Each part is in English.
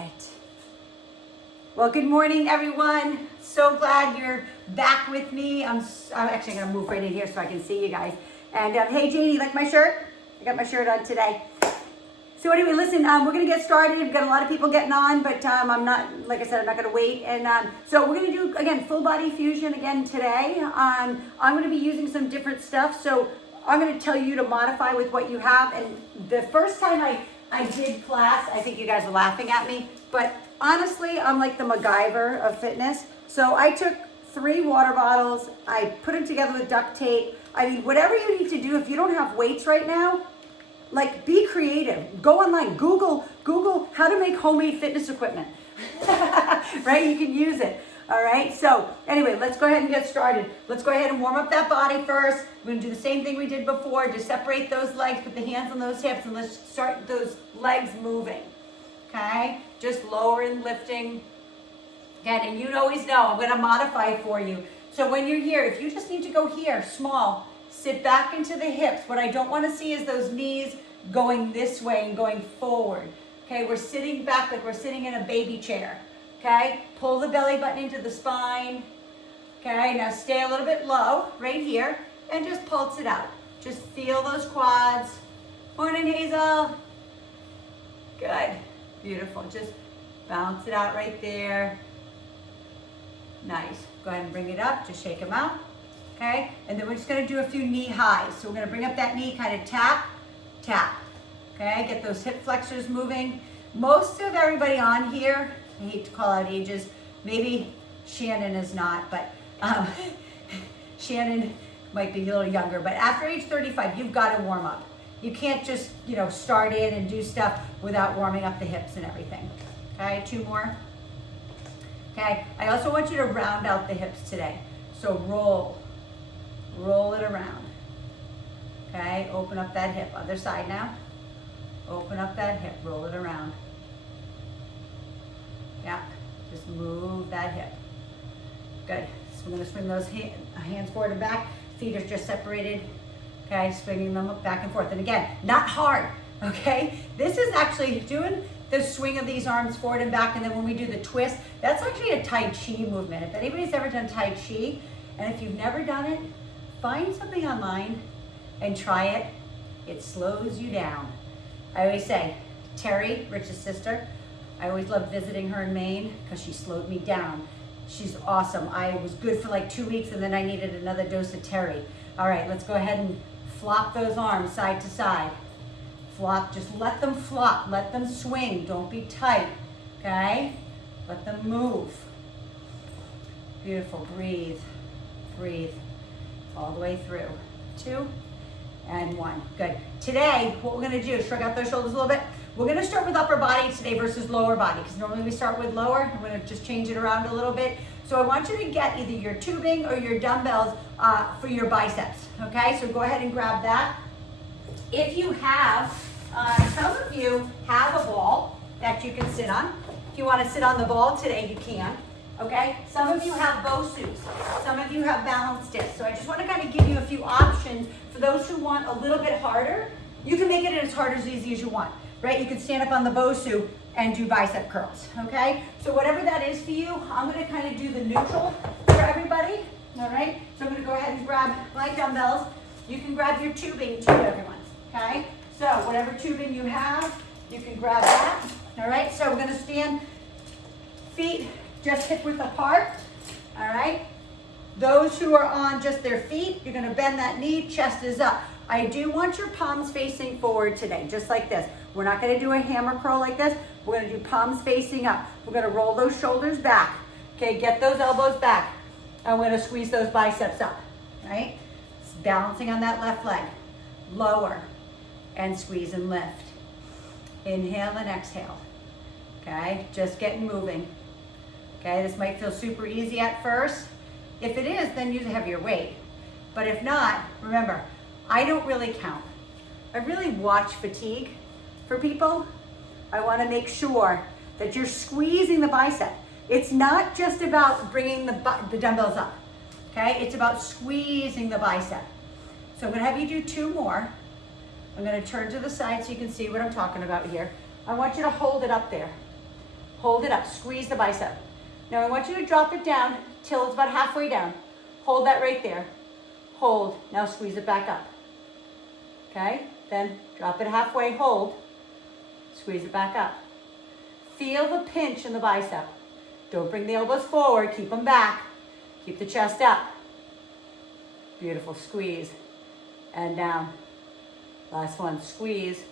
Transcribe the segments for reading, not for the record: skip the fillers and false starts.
right. Well, good morning, everyone. So glad you're back with me. I'm actually gonna move right in here so I can see you guys. And hey, Janie, you like my shirt? I got my shirt on today. So anyway, listen, we're gonna get started. We've got a lot of people getting on, but I'm not, like I said, I'm not gonna wait. And so we're gonna do, again, full body fusion again today. I'm gonna be using some different stuff. So I'm gonna tell you to modify with what you have. And the first time I did class, I think you guys were laughing at me, but honestly, I'm like the MacGyver of fitness. So I took 3 water bottles, I put them together with duct tape. I mean, whatever you need to do, if you don't have weights right now, like, be creative. Go online, Google how to make homemade fitness equipment, right? You can use it, all right? So anyway, let's go ahead and get started. Let's go ahead and warm up that body first. We're gonna do the same thing we did before. Just separate those legs, put the hands on those hips, and let's start those legs moving, okay? Just lowering, lifting. Again, and you always know, I'm gonna modify for you. So when you're here, if you just need to go here, small, sit back into the hips. What I don't want to see is those knees going this way and going forward. Okay, we're sitting back like we're sitting in a baby chair. Okay, pull the belly button into the spine. Okay, now stay a little bit low right here and just pulse it out. Just feel those quads. Morning, Hazel. Good, beautiful. Just bounce it out right there. Nice. Go ahead and bring it up. Just shake them out. Okay, and then we're just gonna do a few knee highs. So we're gonna bring up that knee, kind of tap, tap. Okay, get those hip flexors moving. Most of everybody on here, I hate to call out ages, maybe Shannon is not, but Shannon might be a little younger, but after age 35, you've gotta warm up. You can't just, start in and do stuff without warming up the hips and everything. Okay, 2 more. Okay, I also want you to round out the hips today. So roll it around. Okay, open up that hip. Other side now. Open up that hip, roll it around. Yeah, just move that hip. Good. So we're gonna swing those hands forward and back. Feet are just separated. Okay, swinging them back and forth. And again, not hard, okay? This is actually doing the swing of these arms forward and back, and then when we do the twist, that's actually a Tai Chi movement. If anybody's ever done Tai Chi, and if you've never done it, find something online and try it. It slows you down. I always say, Terry, Rich's sister, I always loved visiting her in Maine because she slowed me down. She's awesome. I was good for like 2 weeks and then I needed another dose of Terry. All right, let's go ahead and flop those arms side to side. Flop, just let them flop, let them swing. Don't be tight, okay? Let them move. Beautiful, breathe, breathe. All the way through. 2 and 1. Good. Today, what we're gonna do is shrug out those shoulders a little bit. We're gonna start with upper body today versus lower body, because normally we start with lower. I'm gonna just change it around a little bit. So I want you to get either your tubing or your dumbbells for your biceps, okay? So go ahead and grab that. If you have, some of you have a ball that you can sit on. If you wanna sit on the ball today, you can. Okay, some of you have BOSUs, some of you have balance discs. So I just want to kind of give you a few options for those who want a little bit harder. You can make it as hard or as easy as you want, right? You can stand up on the BOSU and do bicep curls, okay? So whatever that is for you, I'm going to kind of do the neutral for everybody, all right? So I'm going to go ahead and grab my dumbbells. You can grab your tubing too, everyone, okay? So whatever tubing you have, you can grab that, all right? So we're going to stand feet just hip width apart, all right? Those who are on just their feet, you're gonna bend that knee, chest is up. I do want your palms facing forward today, just like this. We're not gonna do a hammer curl like this. We're gonna do palms facing up. We're gonna roll those shoulders back. Okay, get those elbows back. I'm gonna squeeze those biceps up, right? Balancing on that left leg. Lower and squeeze and lift. Inhale and exhale, okay? Just getting moving. Okay, this might feel super easy at first. If it is, then use a heavier weight. But if not, remember, I don't really count. I really watch fatigue for people. I wanna make sure that you're squeezing the bicep. It's not just about bringing the dumbbells up, okay? It's about squeezing the bicep. So I'm gonna have you do 2 more. I'm gonna turn to the side so you can see what I'm talking about here. I want you to hold it up there. Hold it up, squeeze the bicep. Now I want you to drop it down till it's about halfway down. Hold that right there. Hold, now squeeze it back up. Okay, then drop it halfway, hold, squeeze it back up. Feel the pinch in the bicep. Don't bring the elbows forward, keep them back. Keep the chest up. Beautiful, squeeze and down. Last one, squeeze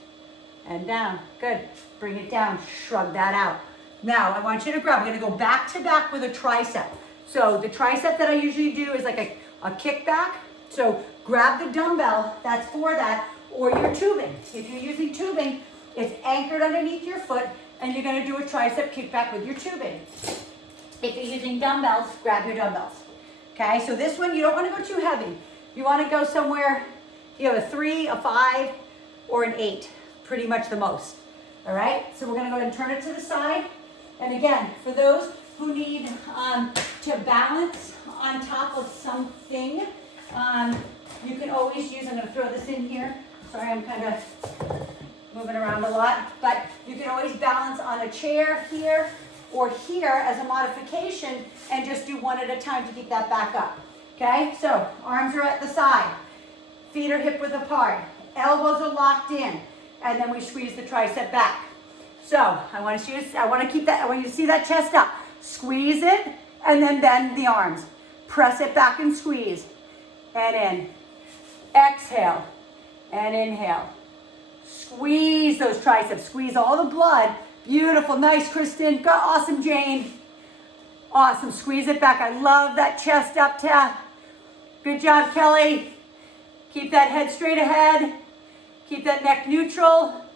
and down. Good, bring it down, shrug that out. Now I want you to grab, we're gonna go back to back with a tricep. So the tricep that I usually do is like a kickback. So grab the dumbbell, that's for that, or your tubing. If you're using tubing, it's anchored underneath your foot and you're gonna do a tricep kickback with your tubing. If you're using dumbbells, grab your dumbbells. Okay, so this one, you don't wanna go too heavy. You wanna go somewhere, you have a 3, a 5, or an 8, pretty much the most. All right, so we're gonna go ahead and turn it to the side. And again, for those who need to balance on top of something, you can always use, I'm gonna throw this in here. Sorry, I'm kind of moving around a lot, but you can always balance on a chair here or here as a modification and just do one at a time to keep that back up. Okay, so arms are at the side, feet are hip width apart, elbows are locked in, and then we squeeze the tricep back. So I want you to see that chest up. Squeeze it and then bend the arms. Press it back and squeeze. And in. Exhale and inhale. Squeeze those triceps. Squeeze all the blood. Beautiful. Nice, Kristen. Awesome, Jane. Awesome. Squeeze it back. I love that chest up, tap. Good job, Kelly. Keep that head straight ahead. Keep that neck neutral.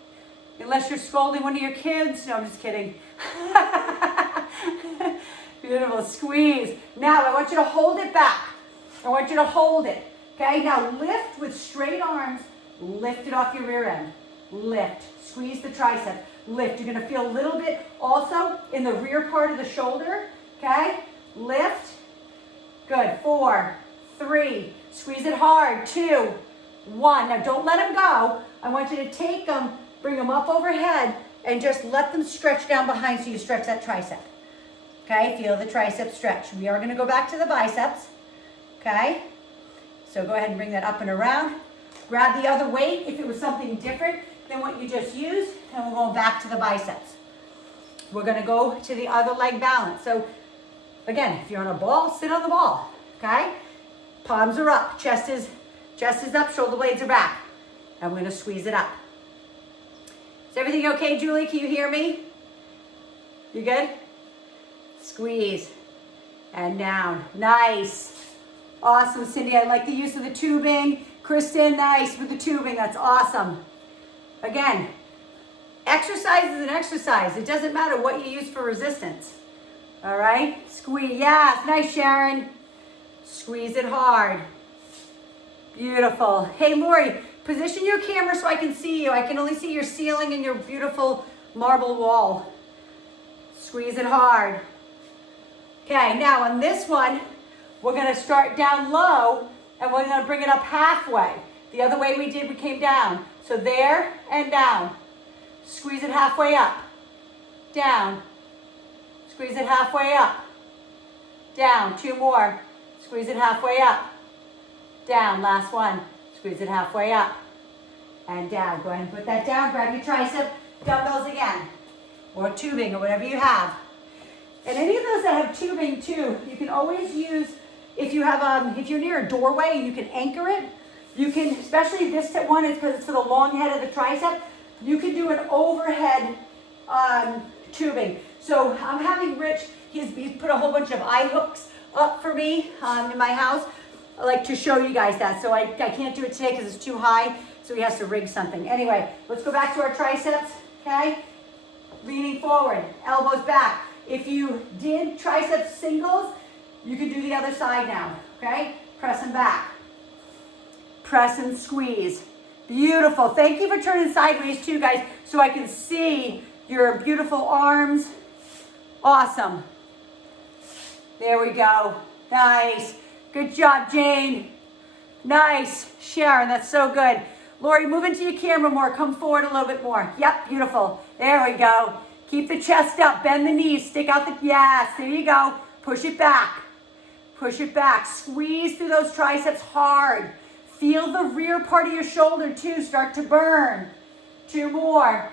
Unless you're scolding one of your kids. No, I'm just kidding. Beautiful, squeeze. Now I want you to hold it back. I want you to hold it. Okay, now lift with straight arms. Lift it off your rear end. Lift, squeeze the tricep. Lift, you're gonna feel a little bit also in the rear part of the shoulder. Okay, lift. Good, 4, 3, squeeze it hard, 2, 1. Now don't let them go. I want you to take them, bring them up overhead, and just let them stretch down behind so you stretch that tricep. Okay, feel the tricep stretch. We are gonna go back to the biceps. Okay, so go ahead and bring that up and around. Grab the other weight if it was something different than what you just used, and we're going back to the biceps. We're gonna go to the other leg balance. So again, if you're on a ball, sit on the ball, okay? Palms are up, chest is up, shoulder blades are back. And we're gonna squeeze it up. Is everything okay, Julie? Can you hear me? You good? Squeeze and down. Nice. Awesome, Cindy. I like the use of the tubing. Kristen, nice with the tubing. That's awesome. Again, exercise is an exercise. It doesn't matter what you use for resistance. All right? Squeeze. Yes. Nice, Sharon. Squeeze it hard. Beautiful. Hey, Lori, position your camera so I can see you. I can only see your ceiling and your beautiful marble wall. Squeeze it hard. Okay, now on this one, we're gonna start down low and we're gonna bring it up halfway. The other way we came down. So there and down. Squeeze it halfway up. Down. Squeeze it halfway up. Down. 2 more. Squeeze it halfway up. Down. Last one. Squeeze it halfway up. And down. Go ahead and put that down. Grab your tricep. Dumbbells again. Or tubing or whatever you have. And any of those that have tubing too, you can always use, if you have, if you're near a doorway and you can anchor it, you can, especially this one is because it's for the long head of the tricep, you can do an overhead tubing. So I'm having Rich, he's put a whole bunch of eye hooks up for me in my house, like to show you guys that. So I can't do it today because it's too high, so he has to rig something. Anyway, let's go back to our triceps, okay? Leaning forward, elbows back. If you did triceps singles, you can do the other side now, okay? Press them back. Press and squeeze. Beautiful. Thank you for turning sideways too, guys, so I can see your beautiful arms. Awesome. There we go. Nice. Good job, Jane. Nice. Sharon, that's so good. Lori, move into your camera more. Come forward a little bit more. Yep, beautiful. There we go. Keep the chest up, bend the knees, stick out the, yes, there you go. Push it back. Push it back. Squeeze through those triceps hard. Feel the rear part of your shoulder too start to burn. 2 more.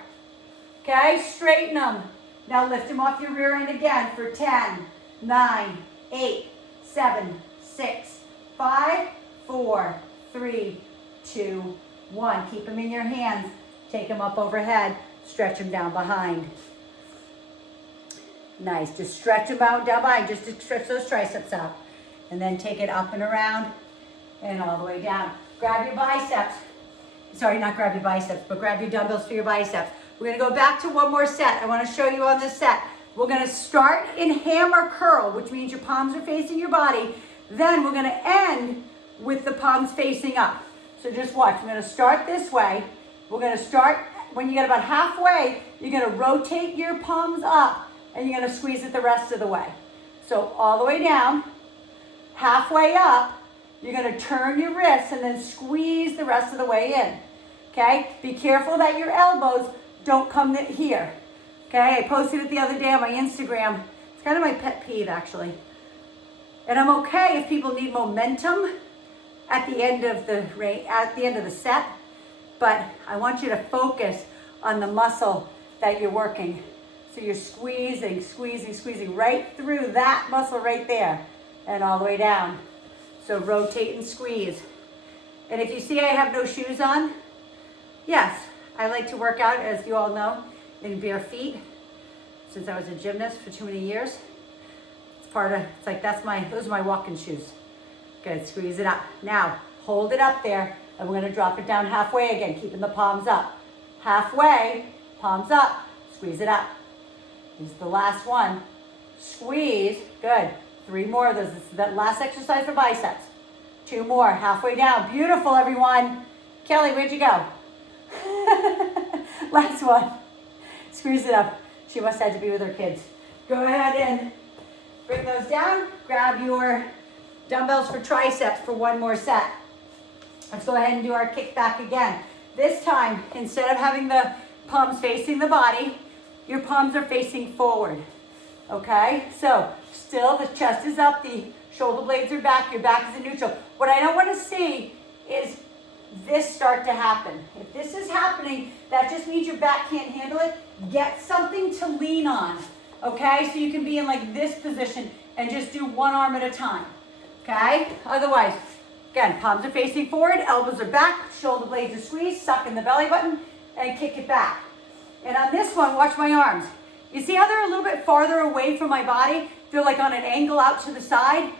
Okay, straighten them. Now lift them off your rear end again for 10, 9, 8, 7, 6, 5, 4, 3, 2, 1. Keep them in your hands. Take them up overhead. Stretch them down behind. Nice. Just stretch them out down behind. Just to stretch those triceps out. And then take it up and around and all the way down. Grab your biceps. Sorry, not grab your biceps, but grab your dumbbells for your biceps. We're going to go back to one more set. I want to show you on this set. We're going to start in hammer curl, which means your palms are facing your body. Then we're going to end with the palms facing up. So just watch. We're going to start this way. We're going to start, when you get about halfway, you're going to rotate your palms up and you're going to squeeze it the rest of the way. So all the way down, halfway up, you're going to turn your wrists and then squeeze the rest of the way in. Okay? Be careful that your elbows don't come here. Okay? I posted it the other day on my Instagram. It's kind of my pet peeve, actually. And I'm okay if people need momentum at the end of the set, but I want you to focus on the muscle that you're working. So you're squeezing, squeezing, squeezing right through that muscle right there and all the way down. So rotate and squeeze. And if you see I have no shoes on, yes, I like to work out, as you all know, in bare feet. Since I was a gymnast for too many years, it's like those are my walking shoes. Good, squeeze it up. Now, hold it up there, and we're gonna drop it down halfway again, keeping the palms up. Halfway, palms up, squeeze it up. This is the last one. Squeeze, good. 3 more of those. This is that last exercise for biceps. 2 more, halfway down. Beautiful, everyone. Kelly, where'd you go? Last one. Squeeze it up. She must have to be with her kids. Go ahead and bring those down. Grab your dumbbells for triceps for one more set. Let's go ahead and do our kick back again. This time, instead of having the palms facing the body, your palms are facing forward. Okay? So, still the chest is up, the shoulder blades are back, your back is in neutral. What I don't want to see is this start to happen. If this is happening, that just means your back can't handle it. Get something to lean on. Okay? So you can be in like this position and just do one arm at a time. Okay? Otherwise, again, palms are facing forward, elbows are back, shoulder blades are squeezed, suck in the belly button, and kick it back. And on this one, watch my arms. You see how they're a little bit farther away from my body? They're like on an angle out to the side.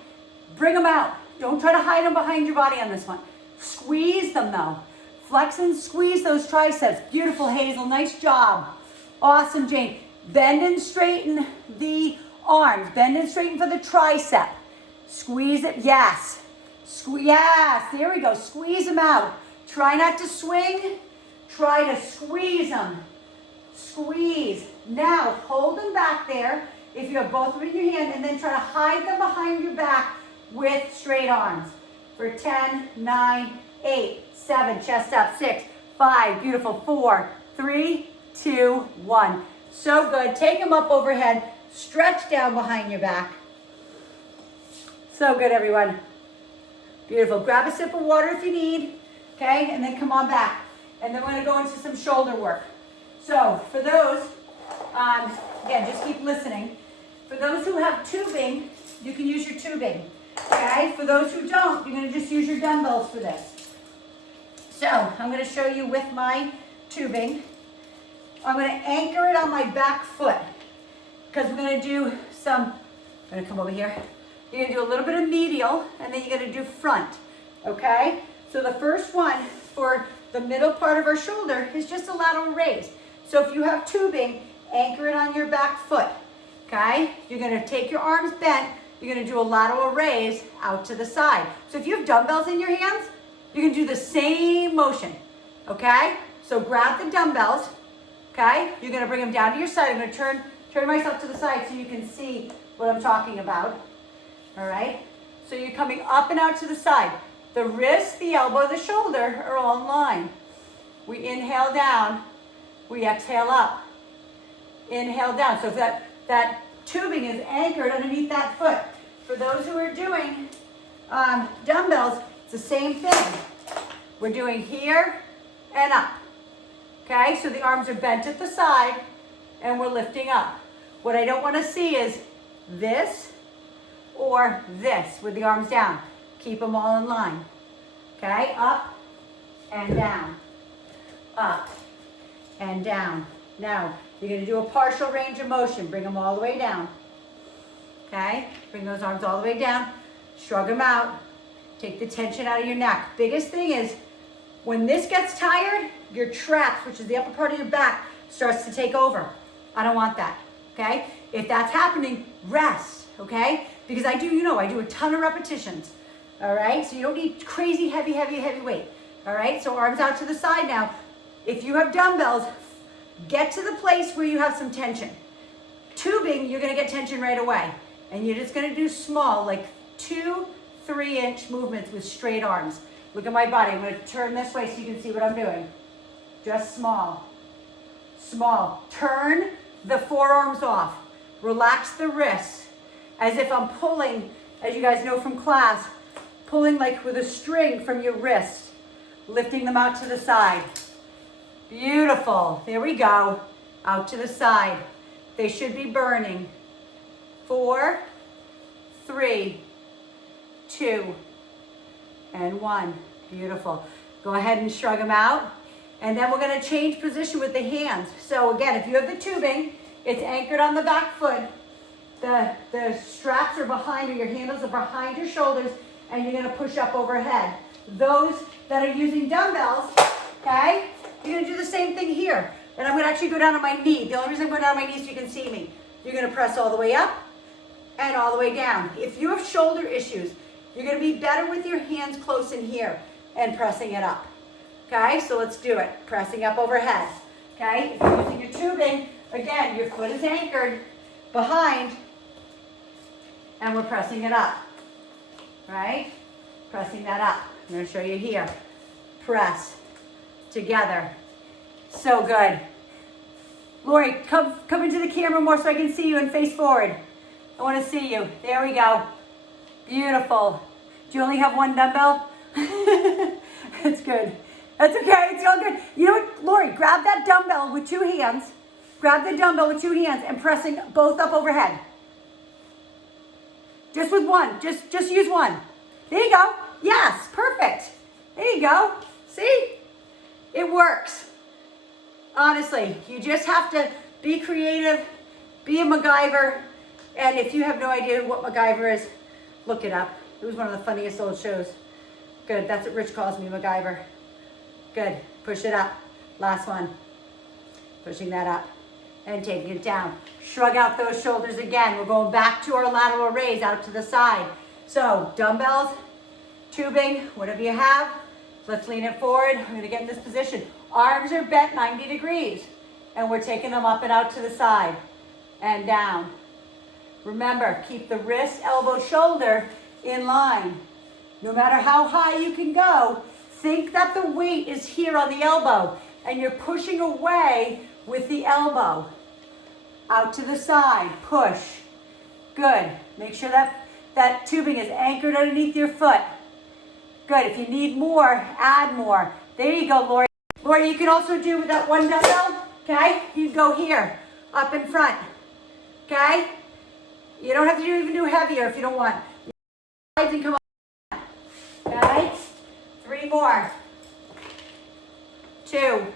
Bring them out. Don't try to hide them behind your body on this one. Squeeze them though. Flex and squeeze those triceps. Beautiful, Hazel. Nice job. Awesome, Jane. Bend and straighten the arms. Bend and straighten for the tricep. Squeeze it. Yes. Yes. There we go. Squeeze them out. Try not to swing. Try to squeeze them. Squeeze. Now, hold them back there if you have both of them in your hand, and then try to hide them behind your back with straight arms. For 10, 9, 8, 7, chest up, 6, 5, beautiful, 4, 3, 2, 1. So good. Take them up overhead. Stretch down behind your back. So good, everyone. Beautiful. Grab a sip of water if you need, okay? And then come on back. And then we're going to go into some shoulder work. So for those, again, just keep listening. For those who have tubing, you can use your tubing, okay? For those who don't, you're going to just use your dumbbells for this. So I'm going to show you with my tubing. I'm going to anchor it on my back foot because we're going to do some, I'm going to come over here. You're going to do a little bit of medial, and then you're going to do front, okay? So the first one for the middle part of our shoulder is just a lateral raise. So if you have tubing, anchor it on your back foot, okay? You're going to take your arms bent. You're going to do a lateral raise out to the side. So if you have dumbbells in your hands, you can do the same motion, okay? So grab the dumbbells, okay? You're going to bring them down to your side. I'm going to turn myself to the side so you can see what I'm talking about, all right? So you're coming up and out to the side. The wrist, the elbow, the shoulder are all in line. We inhale down. We exhale up. inhale down. So if that tubing is anchored underneath that foot. For those who are doing dumbbells, it's the same thing. We're doing here and up. Okay, so the arms are bent at the side and we're lifting up. What I don't want to see is this or this with the arms down. Keep them all in line. Okay, up and down. Up and down. Now, you're going to do a partial range of motion. Bring them all the way down. Okay, bring those arms all the way down. Shrug them out. Take the tension out of your neck. Biggest thing is, when this gets tired, your traps, which is the upper part of your back, starts to take over. I don't want that, okay? If that's happening, rest, okay? Because I do a ton of repetitions, all right? So you don't need crazy heavy weight, all right? So arms out to the side now. If you have dumbbells, get to the place where you have some tension. Tubing, you're gonna get tension right away. And you're just gonna do small, like 2-3 inch movements with straight arms. Look at my body. I'm going to turn this way so you can see what I'm doing. Just small. Small. Turn the forearms off. Relax the wrists as if I'm pulling, as you guys know from class, pulling like with a string from your wrist. Lifting them out to the side. Beautiful. There we go. Out to the side. They should be burning. 4, 3, 2, and 1. Beautiful. Go ahead and shrug them out. And then we're going to change position with the hands. So again, if you have the tubing, it's anchored on the back foot. The straps are behind, or your handles are behind your shoulders, and you're going to push up overhead. Those that are using dumbbells, okay, you're going to do the same thing here. And I'm going to actually go down on my knee. The only reason I'm going down on my knee is so you can see me. You're going to press all the way up and all the way down. If you have shoulder issues, you're going to be better with your hands close in here and pressing it up. Okay, so let's do it. Pressing up overhead. Okay, if you're using your tubing, again, your foot is anchored behind and we're pressing it up. Right? Pressing that up. I'm going to show you here. Press together. So good. Lori, come into the camera more so I can see you and face forward. I want to see you. There we go. Beautiful. Do you only have one dumbbell? That's good. That's okay. It's all good. You know what, Lori? Grab that dumbbell with 2 hands. Grab the dumbbell with 2 hands and pressing both up overhead. Just with one. Just use one. There you go. Yes. Perfect. There you go. See? It works. Honestly, you just have to be creative, be a MacGyver, and if you have no idea what MacGyver is, look it up. It was one of the funniest old shows. Good, that's what Rich calls me, MacGyver. Good, push it up. Last one. Pushing that up and taking it down. Shrug out those shoulders again. We're going back to our lateral raise out to the side. So dumbbells, tubing, whatever you have. Let's lean it forward. I'm gonna get in this position. Arms are bent 90 degrees and we're taking them up and out to the side and down. Remember, keep the wrist, elbow, shoulder in line. No matter how high you can go, think that the weight is here on the elbow and you're pushing away with the elbow. Out to the side, push. Good. Make sure that tubing is anchored underneath your foot. Good. If you need more, add more. There you go, Lori. Lori, you can also do with that one dumbbell, okay? You go here, up in front, okay? You don't have to even do heavier if you don't want. Sides and come up, okay? 3 more. 2.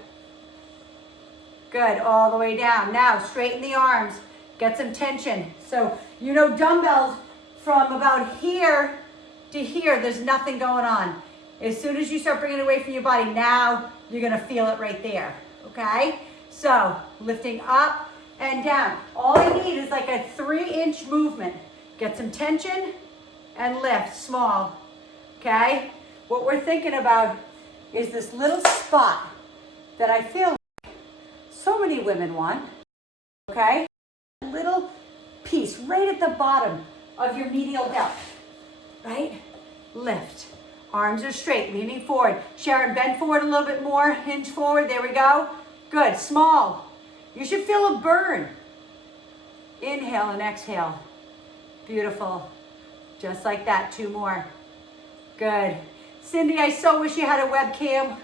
Good, all the way down. Now, straighten the arms, get some tension. So, you know dumbbells from about here to here, there's nothing going on. As soon as you start bringing it away from your body, now you're gonna feel it right there, okay? So, lifting up and down. All I need is like a 3-inch movement. Get some tension and lift, small, okay? What we're thinking about is this little spot that I feel like so many women want, okay? A little piece right at the bottom of your medial delt, right? Lift. Arms are straight, leaning forward. Sharon, bend forward a little bit more. Hinge forward. There we go. Good. Small. You should feel a burn Inhale and exhale. Beautiful. Just like that, 2 more. Good. Cindy, I so wish you had a webcam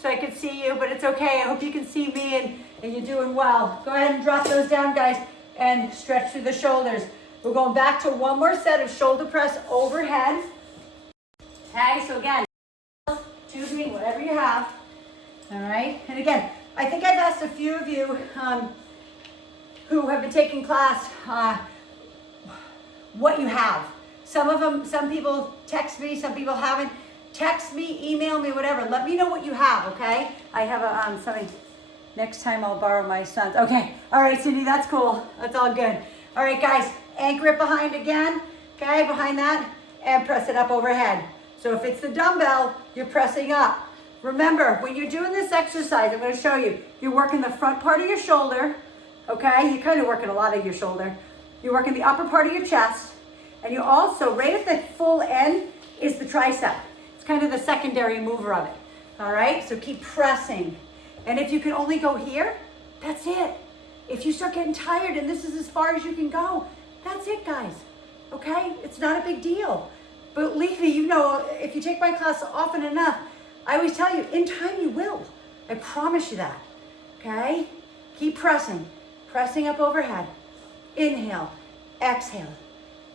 so I could see you, but it's okay. I hope you can see me and you're doing well. Go ahead and drop those down, guys, and stretch through the shoulders. We're going back to one more set of shoulder press overhead. Okay, so again, tubing, whatever you have. All right, and again, I think I've asked a few of you who have been taking class what you have. Some people text me, some people haven't. Text me, email me, whatever. Let me know what you have, okay? I have something. Next time I'll borrow my son's. Okay, all right, Cindy, that's cool. That's all good. All right, guys, anchor it behind again, okay, behind that, and press it up overhead. So if it's the dumbbell, you're pressing up. Remember, when you're doing this exercise, I'm gonna show you, you're working the front part of your shoulder, okay? You're kind of working a lot of your shoulder. You're working the upper part of your chest, and you also, right at the full end, is the tricep. It's kind of the secondary mover of it, all right? So keep pressing. And if you can only go here, that's it. If you start getting tired and this is as far as you can go, that's it, guys, okay? It's not a big deal. But believe me, you know, if you take my class often enough, I always tell you, in time you will. I promise you that, okay? Keep pressing, pressing up overhead. Inhale, exhale,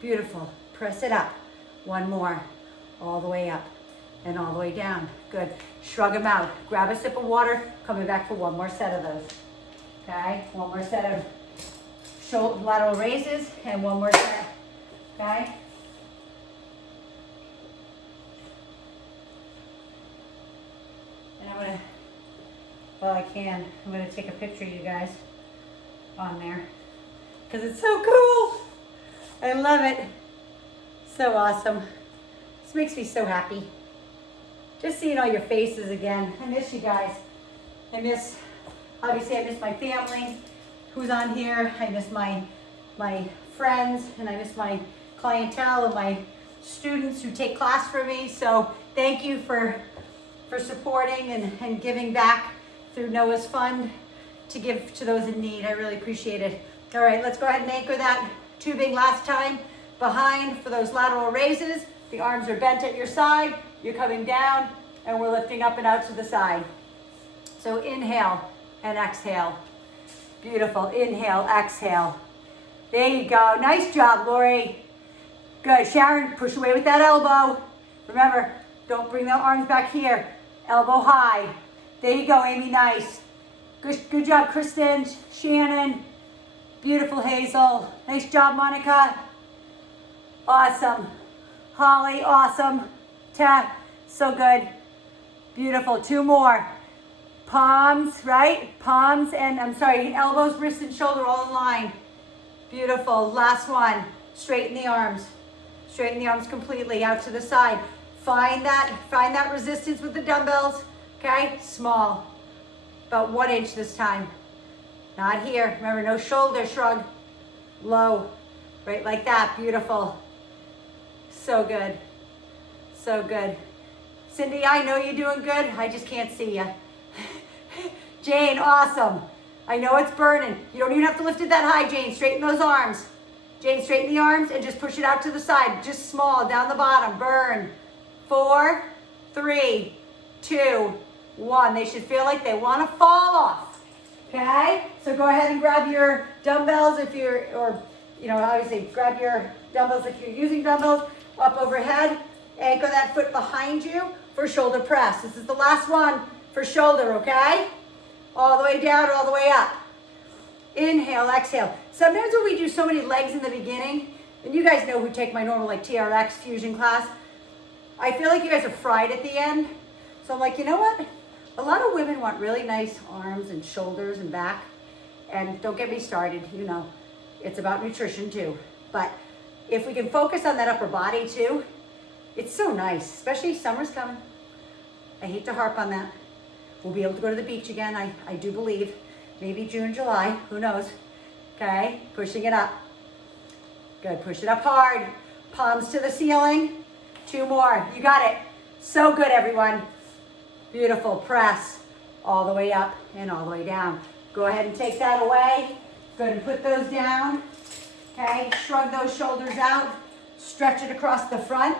beautiful. Press it up, 1 more, all the way up and all the way down. Good, shrug them out. Grab a sip of water, coming back for 1 more set of those. Okay, 1 more set of shoulder lateral raises and 1 more set, okay? And I'm gonna, well I can, I'm gonna take a picture of you guys on there because it's so cool. I love it. So awesome. This makes me so happy. Just seeing all your faces again. I miss you guys. Obviously I miss my family who's on here. I miss my friends, and I miss my clientele and my students who take class for me. So thank you for supporting and giving back through Noah's Fund to give to those in need. I really appreciate it. All right, let's go ahead and anchor that tubing last time behind for those lateral raises. The arms are bent at your side. You're coming down and we're lifting up and out to the side. So inhale and exhale. Beautiful. Inhale, exhale. There you go. Nice job, Lori. Good. Sharon, push away with that elbow. Remember, don't bring the arms back here. Elbow high. There you go, Amy. Nice. Good job, Kristen, Shannon. Beautiful, Hazel. Nice job, Monica. Awesome. Holly, awesome. Ta, so good. Beautiful. 2 more. Palms, right? Palms and, elbows, wrists, and shoulder all in line. Beautiful. Last one. Straighten the arms. Straighten the arms completely out to the side. Find that resistance with the dumbbells. Okay? Small. About 1 inch this time. Not here. Remember, no shoulder shrug. Low. Right like that. Beautiful. So good. So good. Cindy, I know you're doing good. I just can't see you. Jane, awesome. I know it's burning. You don't even have to lift it that high, Jane. Straighten those arms. Jane, straighten the arms and just push it out to the side. Just small, down the bottom. Burn. 4, 3, 2, 1. They should feel like they want to fall off. Okay? So go ahead and grab your dumbbells if you're, obviously grab your dumbbells if you're using dumbbells. Up overhead. Anchor that foot behind you for shoulder press. This is the last one for shoulder, okay? All the way down, all the way up. Inhale, exhale. Sometimes when we do so many legs in the beginning, and you guys know who take my normal TRX fusion class, I feel like you guys are fried at the end. So I'm like, you know what? A lot of women want really nice arms and shoulders and back. And don't get me started, it's about nutrition too. But if we can focus on that upper body too, it's so nice, especially summer's coming. I hate to harp on that. We'll be able to go to the beach again, I do believe. Maybe June, July, who knows? Okay, pushing it up. Good, push it up hard. Palms to the ceiling. 2 more, you got it. So good, everyone. Beautiful, press all the way up and all the way down. Go ahead and take that away. Go ahead and put those down. Okay, shrug those shoulders out, stretch it across the front,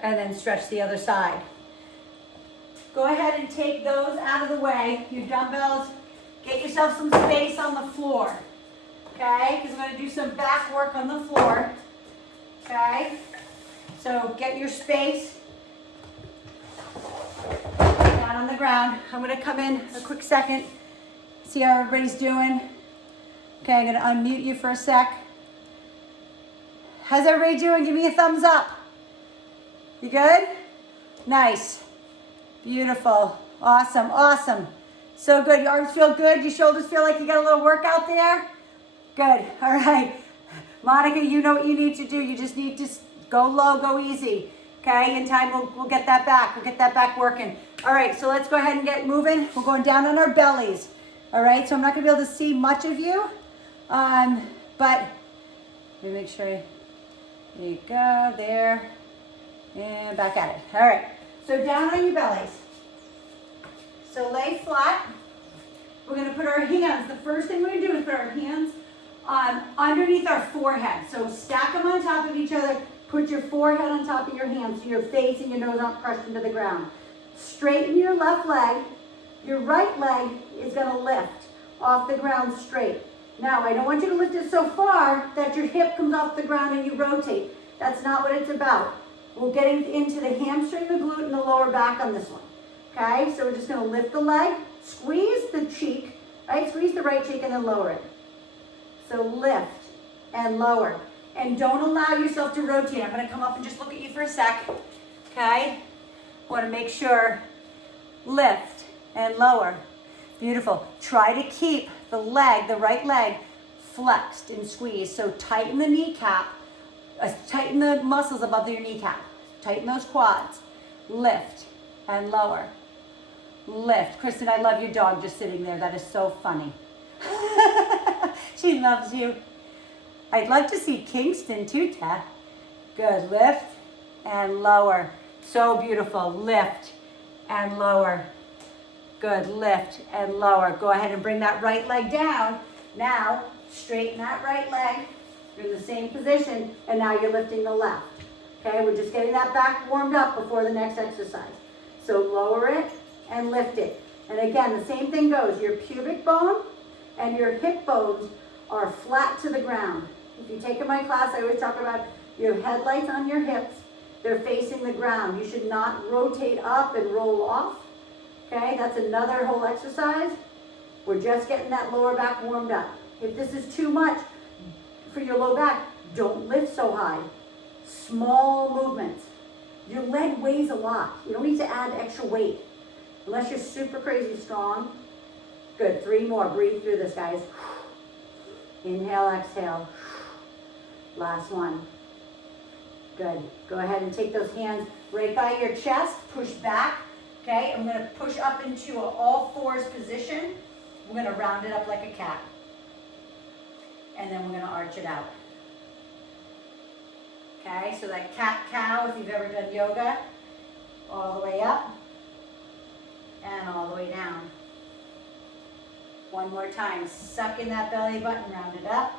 and then stretch the other side. Go ahead and take those out of the way, your dumbbells. Get yourself some space on the floor, okay? Because I'm going to do some back work on the floor, okay? So get your space down on the ground. I'm going to come in a quick second, see how everybody's doing. Okay, I'm going to unmute you for a sec. How's everybody doing? Give me a thumbs up. You good? Nice. Beautiful. Awesome. Awesome. So good. Your arms feel good. Your shoulders feel like you got a little workout there. Good. All right. Monica, you know what you need to do. You just need to go low, go easy. Okay? In time, we'll get that back. We'll get that back working. All right. So let's go ahead and get moving. We're going down on our bellies. All right. So I'm not going to be able to see much of you. But let me make sure. There you go. There. And back at it. All right. So down on your bellies. So lay flat. We're going to put our hands, the first thing we're going to do is put our hands underneath our forehead. So stack them on top of each other. Put your forehead on top of your hands so your face and your nose aren't crushed into the ground. Straighten your left leg. Your right leg is going to lift off the ground straight. Now, I don't want you to lift it so far that your hip comes off the ground and you rotate. That's not what it's about. We're getting into the hamstring, the glute, and the lower back on this one. Okay, so we're just going to lift the leg, squeeze the cheek, right? Squeeze the right cheek and then lower it. So lift and lower. And don't allow yourself to rotate. I'm going to come up and just look at you for a sec. Okay? Want to make sure. Lift and lower. Beautiful. Try to keep the leg, the right leg, flexed and squeezed. So tighten the kneecap. Tighten the muscles above your kneecap. Tighten those quads. Lift and lower. Lift. Kristen, I love your dog just sitting there. That is so funny. She loves you. I'd love to see Kingston too, Ted. Good. Lift and lower. So beautiful. Lift and lower. Good. Lift and lower. Go ahead and bring that right leg down. Now, straighten that right leg. You're in the same position, and now you're lifting the left. Okay, we're just getting that back warmed up before the next exercise. So lower it and lift it. And again, the same thing goes. Your pubic bone and your hip bones are flat to the ground. If you take in my class, I always talk about your headlights on your hips. They're facing the ground. You should not rotate up and roll off. Okay, that's another whole exercise. We're just getting that lower back warmed up. If this is too much for your low back, don't lift so high. Small movements. Your leg weighs a lot. You don't need to add extra weight unless you're super crazy strong. Good. 3 more. Breathe through this, guys. Inhale, exhale. Last one. Good. Go ahead and take those hands right by your chest. Push back. Okay, I'm going to push up into an all fours position. We're going to round it up like a cat. And then we're going to arch it out. Okay, so that cat-cow, if you've ever done yoga, all the way up and all the way down. One more time. Suck in that belly button, round it up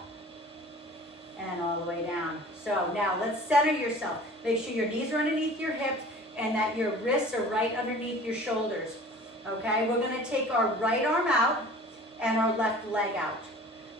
and all the way down. So now let's center yourself. Make sure your knees are underneath your hips and that your wrists are right underneath your shoulders. Okay, we're going to take our right arm out and our left leg out.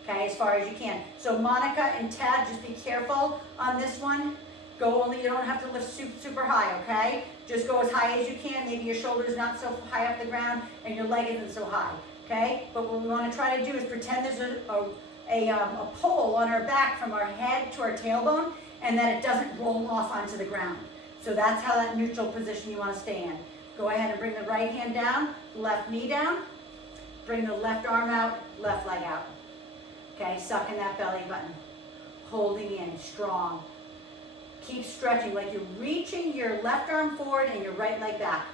Okay, as far as you can. So Monica and Tad, just be careful on this one. Go only, you don't have to lift super high, okay? Just go as high as you can. Maybe your shoulder's not so high off the ground and your leg isn't so high, okay? But what we want to try to do is pretend there's a pole on our back from our head to our tailbone and that it doesn't roll off onto the ground. So that's how that neutral position you want to stay in. Go ahead and bring the right hand down, left knee down. Bring the left arm out, left leg out. Okay, suck in that belly button. Holding in, strong. Keep stretching like you're reaching your left arm forward and your right leg back.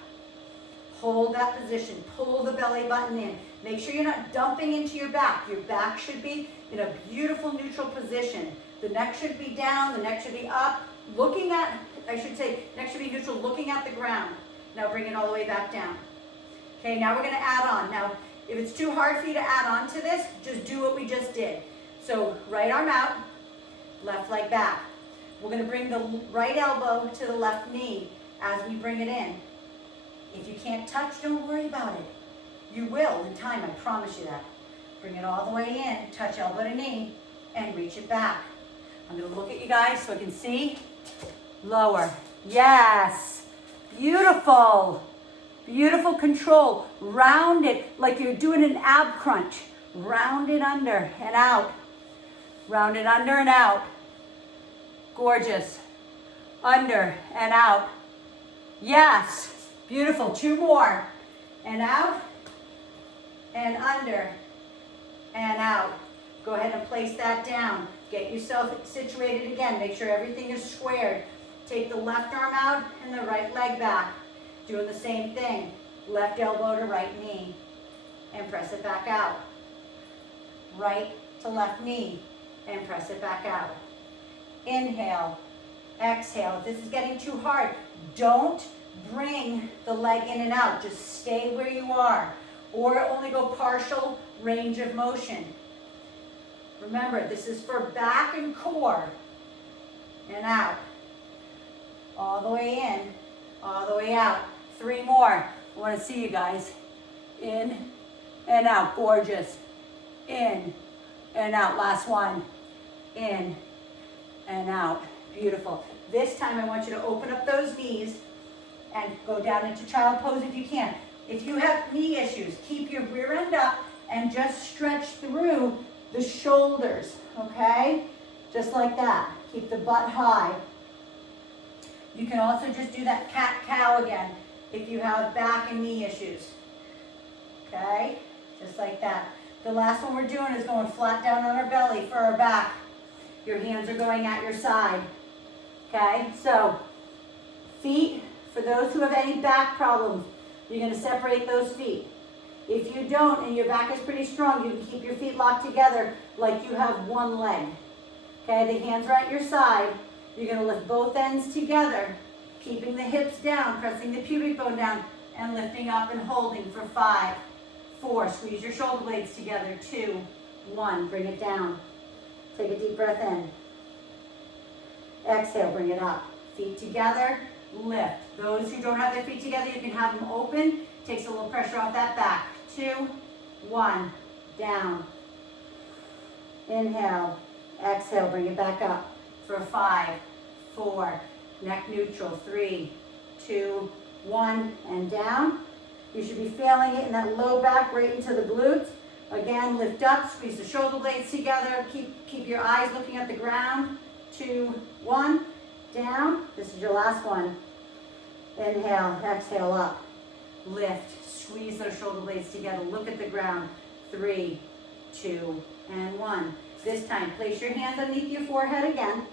Hold that position. Pull the belly button in. Make sure you're not dumping into your back. Your back should be in a beautiful neutral position. The neck should be down, the neck should be up. Looking at, neck should be neutral, looking at the ground. Now bring it all the way back down. Okay, now we're going to add on. Now, if it's too hard for you to add on to this, just do what we just did. So right arm out, left leg back. We're gonna bring the right elbow to the left knee as we bring it in. If you can't touch, don't worry about it. You will in time, I promise you that. Bring it all the way in, touch elbow to knee, and reach it back. I'm gonna look at you guys so I can see. Lower, yes, beautiful. Beautiful control. Round it like you're doing an ab crunch. Round it under and out. Round it under and out. Gorgeous. Under and out. Yes. Beautiful. 2 more. And out. And under. And out. Go ahead and place that down. Get yourself situated again. Make sure everything is squared. Take the left arm out and the right leg back. Doing the same thing. Left elbow to right knee. And press it back out. Right to left knee. And press it back out. Inhale. Exhale. If this is getting too hard, don't bring the leg in and out. Just stay where you are. Or only go partial range of motion. Remember, this is for back and core. And out. All the way in. All the way out. 3 more. I want to see you guys. In and out. Gorgeous. In and out. Last one. In and out. Beautiful. This time I want you to open up those knees and go down into child pose if you can. If you have knee issues, keep your rear end up and just stretch through the shoulders, okay? Just like that. Keep the butt high. You can also just do that cat-cow again if you have back and knee issues, okay? Just like that. The last one we're doing is going flat down on our belly for our back. Your hands are going at your side, okay? So, feet, for those who have any back problems, you're gonna separate those feet. If you don't and your back is pretty strong, you can keep your feet locked together like you have one leg. Okay, the hands are at your side. You're gonna lift both ends together, keeping the hips down, pressing the pubic bone down, and lifting up and holding for 5, 4. Squeeze your shoulder blades together. 2, 1. Bring it down. Take a deep breath in. Exhale, bring it up. Feet together, lift. Those who don't have their feet together, you can have them open. Takes a little pressure off that back. 2, 1. Down. Inhale. Exhale, bring it back up for 5, 4. Neck neutral. 3, 2, 1. And down. You should be feeling it in that low back right into the glutes. Again, lift up, squeeze the shoulder blades together. Keep your eyes looking at the ground. 2, 1. Down. This is your last one. Inhale, exhale up. Lift, squeeze those shoulder blades together. Look at the ground. 3, 2, and 1. This time, place your hands underneath your forehead again.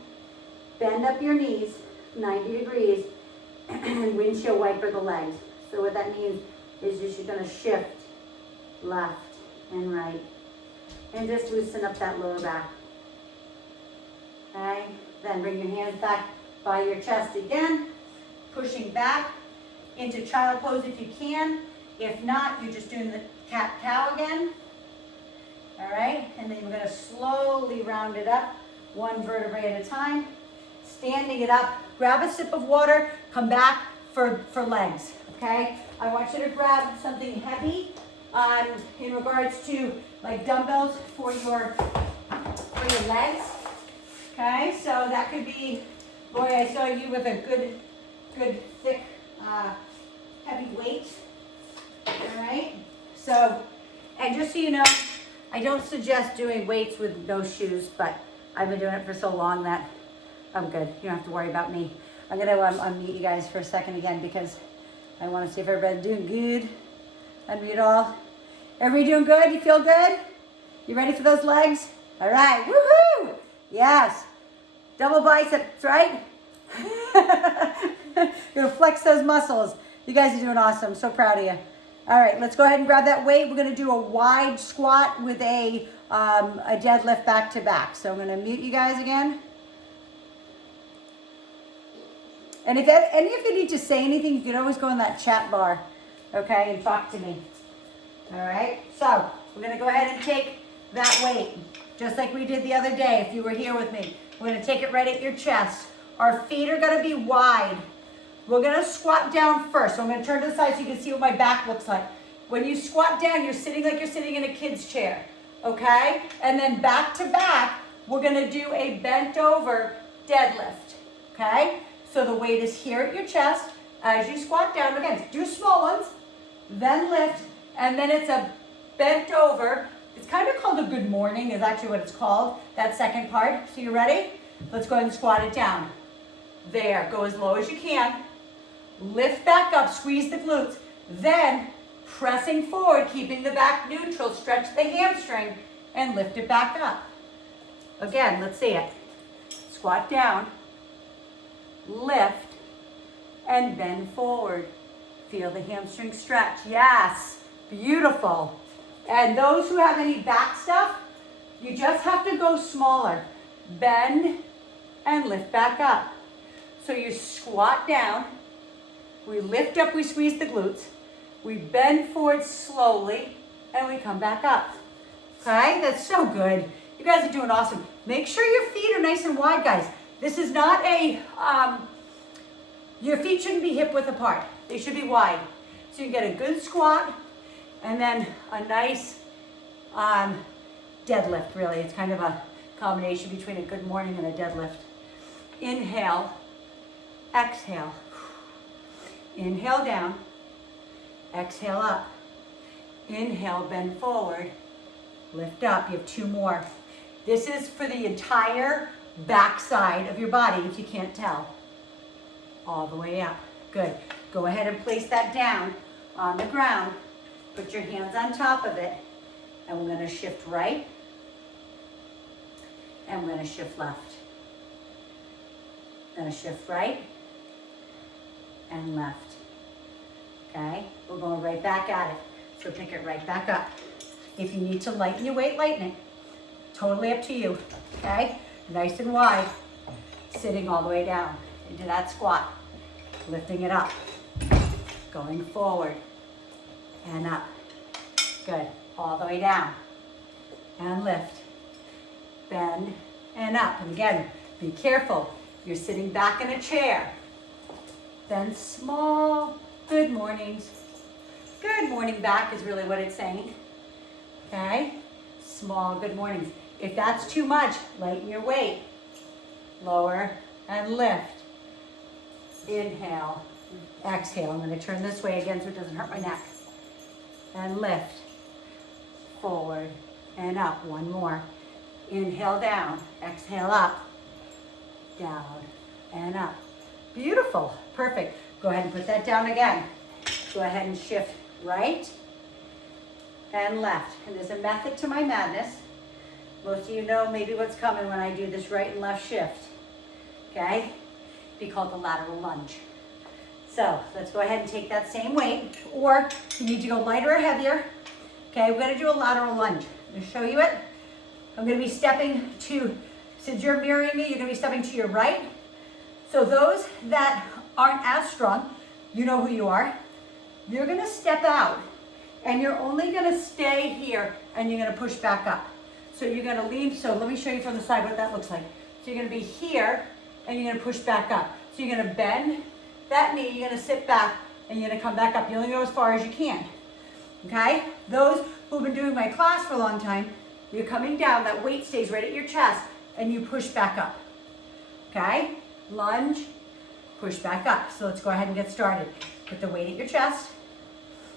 Bend up your knees, 90 degrees, and windshield wiper the legs. So what that means is you're going to shift left and right. And just loosen up that lower back. Okay? Then bring your hands back by your chest again. Pushing back into child pose if you can. If not, you're just doing the cat-cow again. All right? And then we're going to slowly round it up, 1 vertebrae at a time. Standing it up. Grab a sip of water. Come back for legs. Okay? I want you to grab something heavy in regards to like dumbbells for your legs. Okay? So that could be, boy, I saw you with a good thick heavy weight. All right? So, and just so you know, I don't suggest doing weights with no shoes, but I've been doing it for so long that I'm good. You don't have to worry about me. I'm going to unmute you guys for a second again because I want to see if everybody's doing good. Unmute all. Everybody doing good? You feel good? You ready for those legs? All right. Woohoo! Yes. Double biceps, right? You're going to flex those muscles. You guys are doing awesome. I'm so proud of you. All right, let's go ahead and grab that weight. We're going to do a wide squat with a deadlift back to back. So I'm going to mute you guys again. And if any of you need to say anything, you can always go in that chat bar, okay, and talk to me. All right, so we're going to go ahead and take that weight. just like we did the other day if you were here with me. We're gonna take it right at your chest. Our feet are gonna be wide. We're gonna squat down first. So I'm gonna turn to the side so you can see what my back looks like. When you squat down, you're sitting like you're sitting in a kid's chair, okay? And then back to back, we're gonna do a bent over deadlift, okay? So the weight is here at your chest. As you squat down, again, do small ones, then lift, and then it's a bent over. It's kind of called a good morning is actually what it's called, that second part. So you ready? Let's go ahead and squat it down. There, go as low as you can. Lift back up, squeeze the glutes. Then, pressing forward, keeping the back neutral, stretch the hamstring, and lift it back up. Again, let's see it. Squat down, lift, and bend forward. Feel the hamstring stretch. Yes, beautiful. And those who have any back stuff, you just have to go smaller. Bend and lift back up. So you squat down, we lift up, we squeeze the glutes, we bend forward slowly, and we come back up. Okay, that's so good. You guys are doing awesome. Make sure your feet are nice and wide, guys. This is not a, your feet shouldn't be hip width apart. They should be wide. So you get a good squat and then a nice deadlift, really. It's kind of a combination between a good morning and a deadlift. Inhale, exhale. Inhale down, exhale up. Inhale, bend forward, lift up. You have two more. This is for the entire back side of your body, if you can't tell. All the way up. Good. Go ahead and place that down on the ground. Put your hands on top of it. And we're going to shift right. And we're going to shift left. Going to shift right and left. Okay? We're going right back at it. So pick it right back up. If you need to lighten your weight, lighten it. Totally up to you. Okay? Nice and wide. Sitting all the way down into that squat. Lifting it up. Going forward and up. Good. All the way down. And lift. Bend and up. And again, be careful. You're sitting back in a chair. Then small good mornings. Good morning back is really what it's saying. Okay? Small good mornings. If that's too much, lighten your weight. Lower and lift. Inhale. Exhale. I'm going to turn this way again so it doesn't hurt my neck. And lift. Forward and up. One more. Inhale down. Exhale up. Down and up. Beautiful. Perfect. Go ahead and put that down again. Go ahead and shift right and left. And there's a method to my madness. Most of you know maybe what's coming when I do this right and left shift. Okay? It'd be called the lateral lunge. So let's go ahead and take that same weight, or you need to go lighter or heavier. Okay, we're gonna do a lateral lunge. I'm gonna show you it. I'm gonna be stepping to, since you're mirroring me, you're gonna be stepping to your right. So those that aren't as strong, you know who you are. You're gonna step out and you're only gonna stay here and you're gonna push back up. So you're gonna lean, so let me show you from the side what that looks like. So you're gonna be here and you're gonna push back up. So you're gonna bend that knee, you're gonna sit back and you're gonna come back up. You only go as far as you can, okay? Those who've been doing my class for a long time, you're coming down, that weight stays right at your chest and you push back up, okay? Lunge, push back up. So let's go ahead and get started. Put the weight at your chest,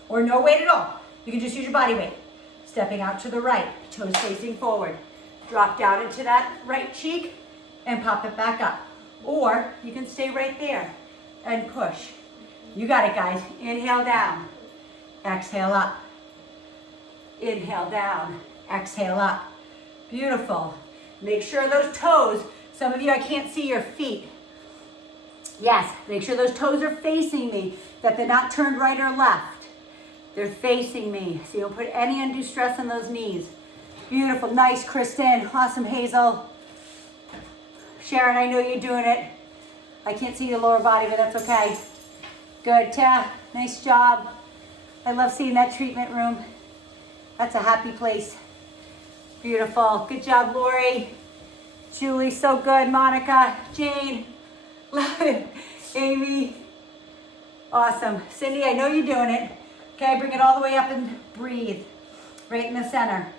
or no weight at all. You can just use your body weight. Stepping out to the right, toes facing forward. Drop down into that right cheek and pop it back up. Or you can stay right there and push. You got it, guys. Inhale down, exhale up. Inhale down, exhale up. Beautiful. Make sure those toes, some of you, I can't see your feet. Yes, make sure those toes are facing me, that they're not turned right or left. They're facing me, so you don't put any undue stress on those knees. Beautiful, nice, Kristen. Awesome, Hazel. Sharon, I know you're doing it. I can't see your lower body, but that's okay. Good, Tara, nice job. I love seeing that treatment room. That's a happy place. Beautiful. Good job, Lori. Julie, so good. Monica, Jane, love it. Amy, awesome. Cindy, I know you're doing it. Okay, bring it all the way up and breathe. Right in the center.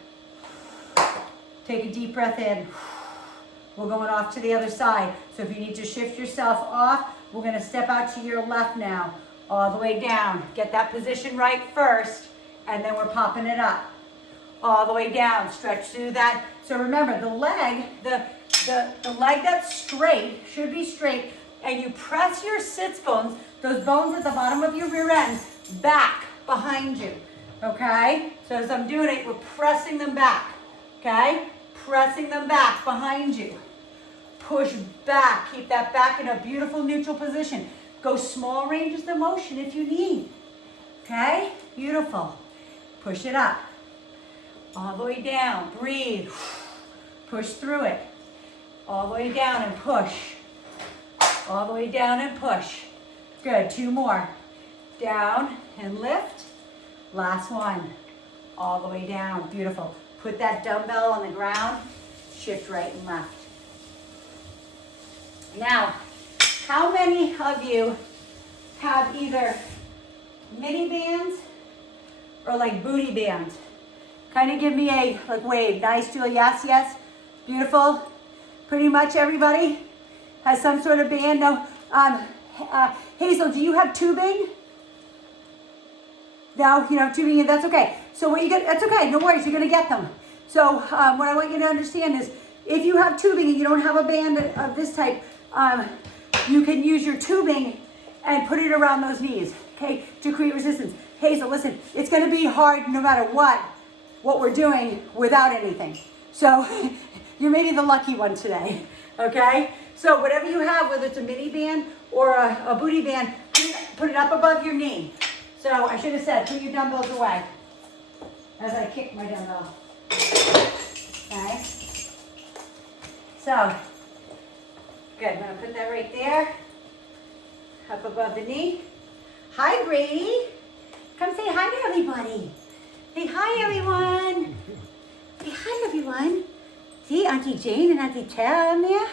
Take a deep breath in. We're going off to the other side. So if you need to shift yourself off, we're gonna step out to your left now. All the way down. Get that position right first, and then we're popping it up. All the way down, stretch through that. So remember, the leg, the leg that's straight, should be straight, and you press your sits bones, those bones at the bottom of your rear end, back behind you, okay? So as I'm doing it, we're pressing them back, okay? Pressing them back behind you. Push back, keep that back in a beautiful neutral position. Go small ranges of motion if you need, okay? Beautiful. Push it up. All the way down, breathe. Push through it. All the way down and push. All the way down and push. Good, 2 more. Down and lift. Last one. All the way down, beautiful. Put that dumbbell on the ground. Shift right and left. Now, how many of you have either mini bands or like booty bands? Kind of give me a like wave. Nice, Julie. Yes, yes. Beautiful. Pretty much everybody has some sort of band. No, Hazel, do you have tubing? No, you know, tubing. That's okay. So what you get? That's okay. No worries. You're gonna get them. So what I want you to understand is, if you have tubing and you don't have a band of this type, you can use your tubing and put it around those knees, okay, to create resistance. Hazel, listen, it's gonna be hard no matter what we're doing without anything. So you're maybe the lucky one today, okay? So whatever you have, whether it's a mini band or a booty band, put it up above your knee. So I should have said, put your dumbbells away as I kick my dumbbell. Okay? So, good, I'm gonna put that right there, up above the knee. Hi, Brady. Come say hi to everybody. Say hi, everyone. Say hi, everyone. See Auntie Jane and Auntie Tara in there?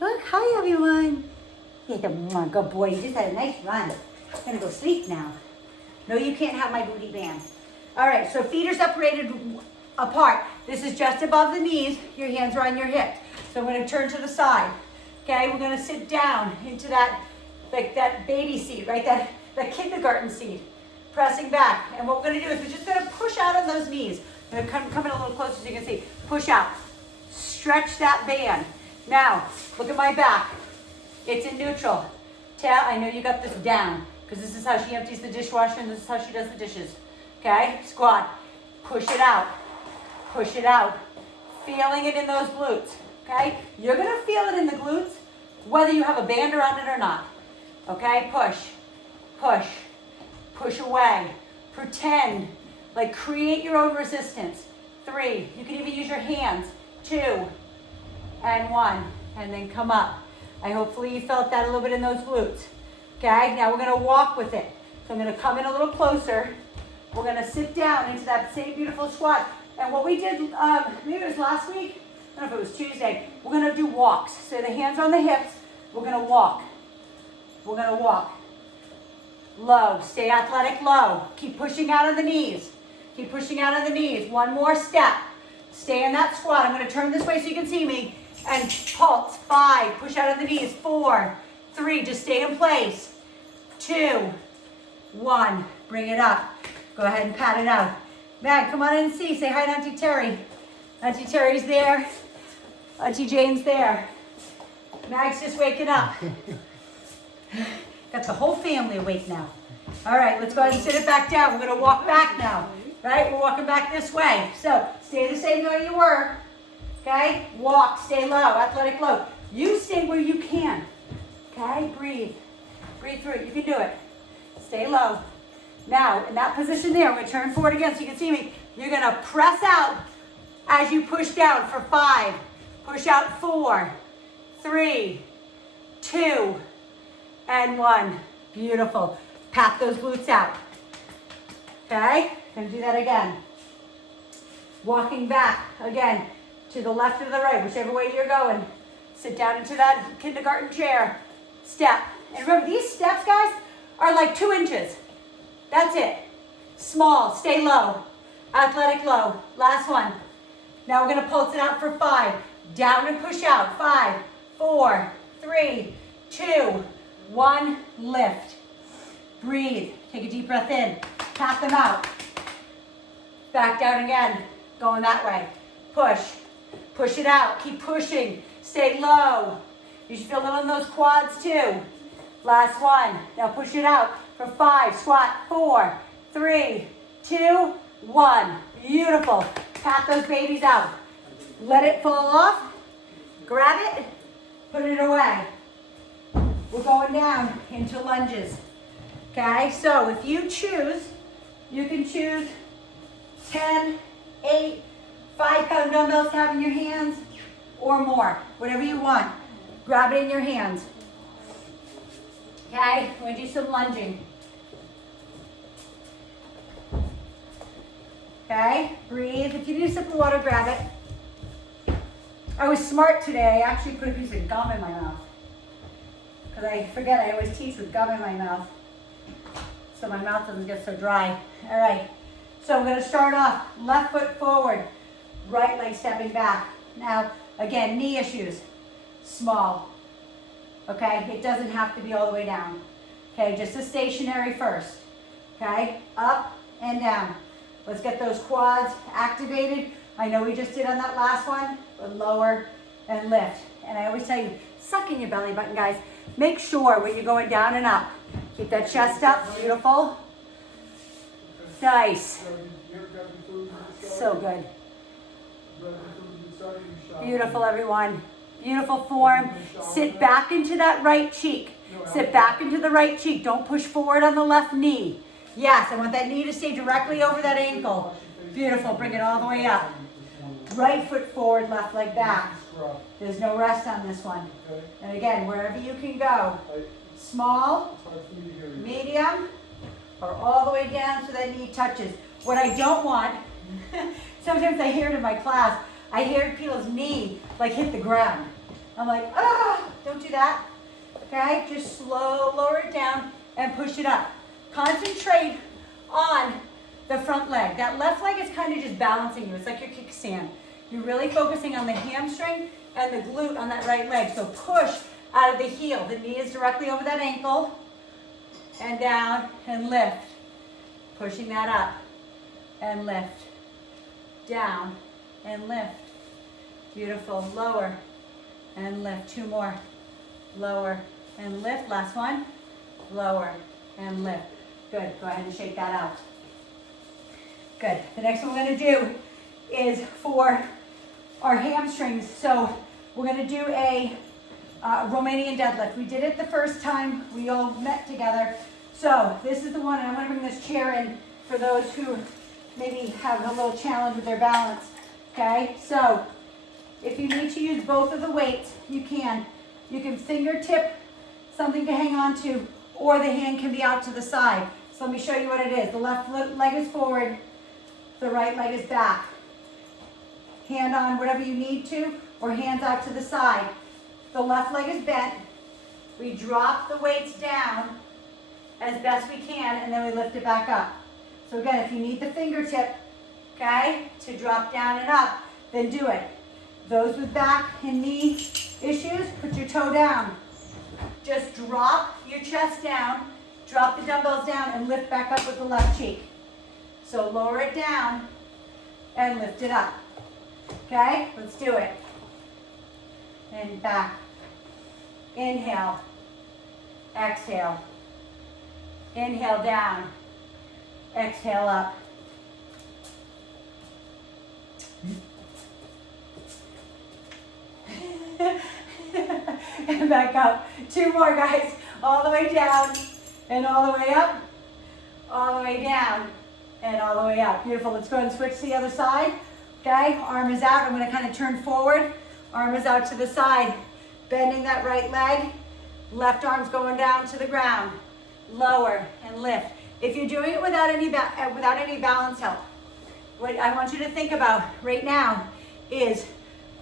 Look, hi, everyone. Yeah, good boy. You just had a nice run. I'm gonna go sleep now. No, you can't have my booty band. All right, so feet are separated apart. This is just above the knees. Your hands are on your hips. So I'm gonna turn to the side. Okay, we're gonna sit down into that, like that baby seat, right? That kindergarten seat. Pressing back. And what we're gonna do is we're just gonna push out on those knees. I'm gonna come in a little closer so you can see. Push out. Stretch that band. Now, look at my back. It's in neutral. Tell, I know you got this down, because this is how she empties the dishwasher and this is how she does the dishes. Okay, squat. Push it out. Push it out. Feeling it in those glutes. Okay, you're gonna feel it in the glutes whether you have a band around it or not. Okay, push, push, push away. Pretend, like create your own resistance. 3, you can even use your hands. 2, and 1, and then come up. Hopefully you felt that a little bit in those glutes. Okay, now we're gonna walk with it. So I'm gonna come in a little closer. We're gonna sit down into that same beautiful squat. And what we did, maybe it was last week, I don't know if it was Tuesday, we're gonna do walks. So the hands on the hips, we're gonna walk. We're gonna walk. Low, stay athletic, low. Keep pushing out of the knees. Keep pushing out of the knees. 1 more step. Stay in that squat. I'm gonna turn this way so you can see me. And pulse. 5, push out of the knees. 4, 3, just stay in place. 2, 1, bring it up. Go ahead and pat it out. Mag, come on in and see. Say hi to Auntie Terry. Auntie Terry's there. Auntie Jane's there. Mag's just waking up. Got the whole family awake now. All right, let's go ahead and sit it back down. We're gonna walk back now, right? We're walking back this way. So stay the same way you were, okay? Walk, stay low, athletic low. You stay where you can, okay? Breathe, breathe through it. You can do it. Stay low. Now, in that position there, I'm gonna turn forward again so you can see me. You're gonna press out as you push down for 5. Push out 4, 3, 2, and 1. Beautiful. Pat those glutes out. Okay? Gonna do that again. Walking back, again, to the left or the right, whichever way you're going. Sit down into that kindergarten chair. Step. And remember, these steps, guys, are like 2 inches. That's it. Small, stay low. Athletic low. Last one. Now we're gonna pulse it out for 5. Down and push out. 5, 4, 3, 2, 1. Lift. Breathe. Take a deep breath in. Tap them out. Back down again. Going that way. Push. Push it out. Keep pushing. Stay low. You should feel a little in those quads too. Last one. Now push it out for 5. Squat. 4, 3, 2, 1. Beautiful. Pat those babies out. Let it fall off. Grab it. Put it away. We're going down into lunges. Okay, so if you choose, you can choose 10, 8, 5-pound dumbbells to have in your hands or more, whatever you want. Grab it in your hands. Okay, we're gonna do some lunging. Okay, breathe. If you need a sip of water, grab it. I was smart today. I actually put a piece of gum in my mouth. Because I forget, I always teach with gum in my mouth. So my mouth doesn't get so dry. All right, so I'm gonna start off, left foot forward, right leg stepping back. Now, again, knee issues, small. Okay, it doesn't have to be all the way down. Okay, just a stationary first. Okay, up and down. Let's get those quads activated. I know we just did on that last one, but lower and lift. And I always tell you, suck in your belly button, guys. Make sure when you're going down and up, keep that chest up, beautiful. Nice. So good. Beautiful, everyone. Beautiful form. Sit back into that right cheek. Sit back into the right cheek. Don't push forward on the left knee. Yes, I want that knee to stay directly over that ankle. Beautiful. Bring it all the way up. Right foot forward, left leg back. There's no rest on this one. And again, wherever you can go. Small, medium, or all the way down so that knee touches. What I don't want, sometimes I hear it in my class, I hear people's knee like hit the ground. I'm like, don't do that. Okay, just lower it down and push it up. Concentrate on the front leg. That left leg is kind of just balancing you. It's like your kickstand. You're really focusing on the hamstring and the glute on that right leg. So push out of the heel. The knee is directly over that ankle. And down and lift. Pushing that up and lift. Down and lift. Beautiful. Lower and lift. 2 more. Lower and lift. Last one. Lower and lift. Good. Go ahead and shake that out. Good. The next one we're going to do is for our hamstrings. So we're going to do a Romanian deadlift. We did it the first time we all met together. So this is the one, and I'm going to bring this chair in for those who maybe have a little challenge with their balance. Okay, so if you need to use both of the weights, you can. You can fingertip something to hang on to, or the hand can be out to the side. So let me show you what it is. The left leg is forward, the right leg is back. Hand on whatever you need to, or hands out to the side. The left leg is bent. We drop the weights down as best we can, and then we lift it back up. So again, if you need the fingertip, okay, to drop down and up, then do it. Those with back and knee issues, put your toe down. Just drop your chest down, drop the dumbbells down, and lift back up with the left cheek. So lower it down and lift it up. Okay, let's do it. And back. Inhale. Exhale. Inhale down. Exhale up. And back up. 2 more, guys. All the way down and all the way up. All the way down and all the way up. Beautiful. Let's go ahead and switch to the other side. Okay, arm is out. I'm going to kind of turn forward. Arm is out to the side. Bending that right leg. Left arm's going down to the ground. Lower and lift. If you're doing it without any balance help, what I want you to think about right now is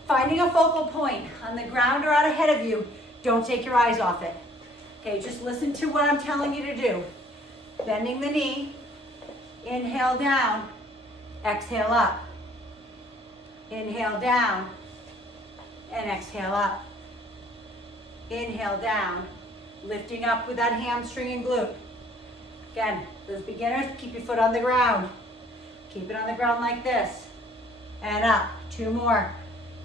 finding a focal point on the ground or out ahead of you. Don't take your eyes off it. Okay, just listen to what I'm telling you to do. Bending the knee, inhale down, exhale up. Inhale down and exhale up. Inhale down, lifting up with that hamstring and glute. Again, those beginners, keep your foot on the ground. Keep it on the ground like this. And up, 2 more.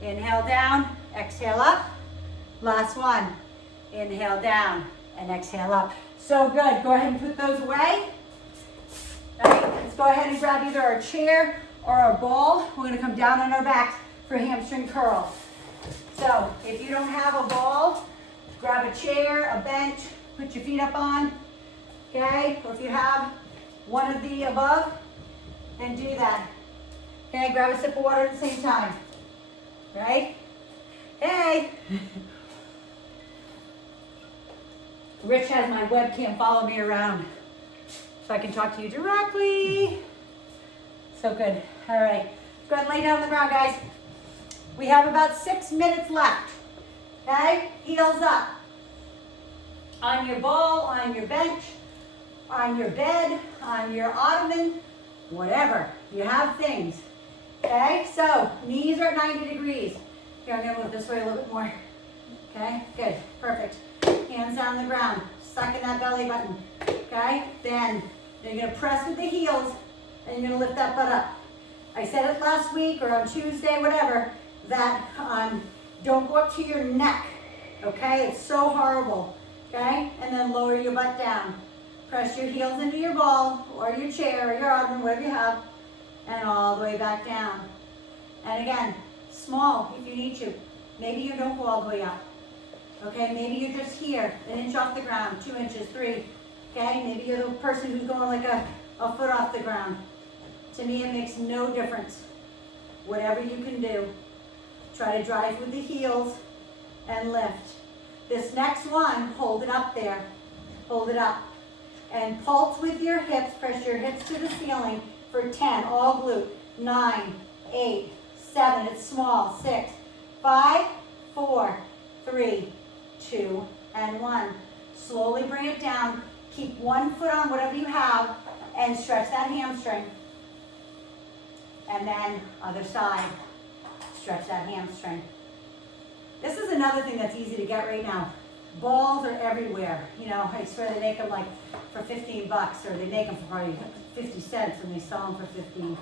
Inhale down, exhale up. Last one. Inhale down and exhale up. So good, go ahead and put those away. All right, let's go ahead and grab either our chair or our ball. We're gonna come down on our backs for hamstring curls. So if you don't have a ball, grab a chair, a bench, put your feet up on, okay? Or if you have one of the above, then do that. Okay, grab a sip of water at the same time, right? Hey. Rich has my webcam follow me around so I can talk to you directly. So good. All right, go ahead and lay down on the ground, guys. We have about 6 minutes left. Okay, heels up. On your ball, on your bench, on your bed, on your ottoman, whatever. You have things. Okay, so knees are at 90 degrees. Here, I'm gonna move this way a little bit more. Okay, good, perfect. Hands down the ground, suck in that belly button. Okay, bend. Then you're gonna press with the heels, and you're gonna lift that butt up. I said it last week or on Tuesday, whatever, that don't go up to your neck. Okay, it's so horrible. Okay, and then lower your butt down. Press your heels into your ball or your chair or your ottoman, whatever you have, and all the way back down. And again, small if you need to. Maybe you don't go all the way up. Okay, maybe you're just here, an inch off the ground, 2 inches, 3. Okay, maybe you're the person who's going like a foot off the ground. To me, it makes no difference. Whatever you can do, try to drive with the heels and lift. This next one, hold it up there. Hold it up. And pulse with your hips, press your hips to the ceiling for 10, all glute. 9, 8, 7, it's small, 6, 5, 4, 3, 2, and 1. Slowly bring it down. Keep one foot on whatever you have and stretch that hamstring. And then other side, stretch that hamstring. This is another thing that's easy to get right now. Balls are everywhere. You know, I swear they make them like for 15 bucks, or they make them for probably 50 cents and they sell them for 15.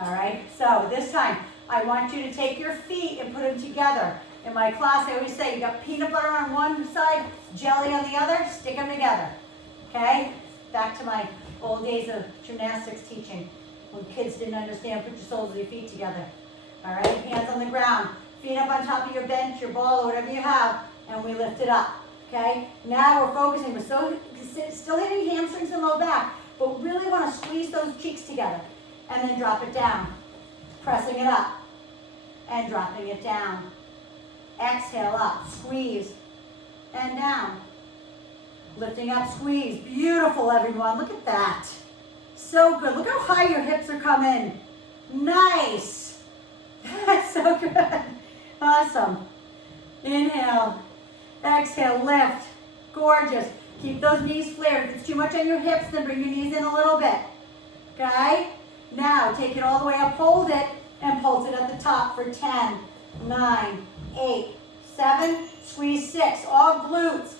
All right, so this time I want you to take your feet and put them together. In my class, I always say you got peanut butter on one side, jelly on the other, stick them together. Okay, back to my old days of gymnastics teaching when kids didn't understand, put your soles of your feet together. All right, hands on the ground, feet up on top of your bench, your ball, or whatever you have, and we lift it up. Okay, now we're focusing, we're still hitting hamstrings and low back, but really want to squeeze those cheeks together and then drop it down. Pressing it up and dropping it down. Exhale up, squeeze, and down. Lifting up, squeeze. Beautiful, everyone. Look at that. So good. Look how high your hips are coming. Nice. That's so good. Awesome. Inhale. Exhale, lift. Gorgeous. Keep those knees flared. If it's too much on your hips, then bring your knees in a little bit. Okay? Now, take it all the way up, hold it, and pulse it at the top for 10, 9, 8, 7, squeeze 6, all glutes,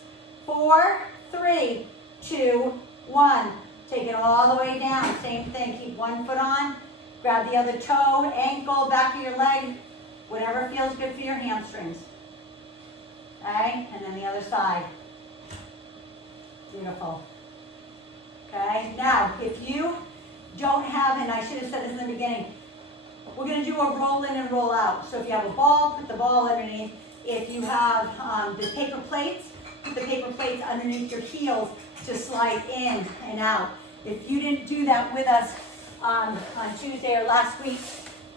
4, 3, 2, 1. Take it all the way down, same thing, keep one foot on, grab the other toe, ankle, back of your leg, whatever feels good for your hamstrings. Okay, and then the other side. Beautiful. Okay, now if you don't have, and I should have said this in the beginning, we're going to do a roll in and roll out. So if you have a ball, put the ball underneath. If you have the paper plates, put the paper plates underneath your heels to slide in and out. If you didn't do that with us on Tuesday or last week,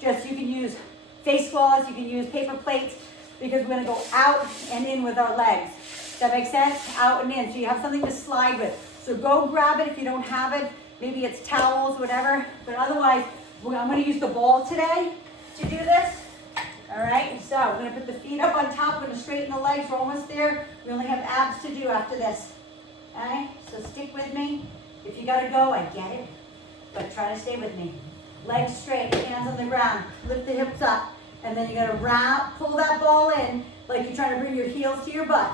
just you can use face walls, you can use paper plates, because we're going to go out and in with our legs. Does that make sense? Out and in. So you have something to slide with. So go grab it if you don't have it. Maybe it's towels, whatever. But otherwise, I'm gonna use the ball today to do this. All right, so we're gonna put the feet up on top, we're gonna straighten the legs, we're almost there. We only have abs to do after this. Okay, so stick with me. If you gotta go, I get it, but try to stay with me. Legs straight, hands on the ground, lift the hips up, and then you're gonna pull that ball in like you're trying to bring your heels to your butt,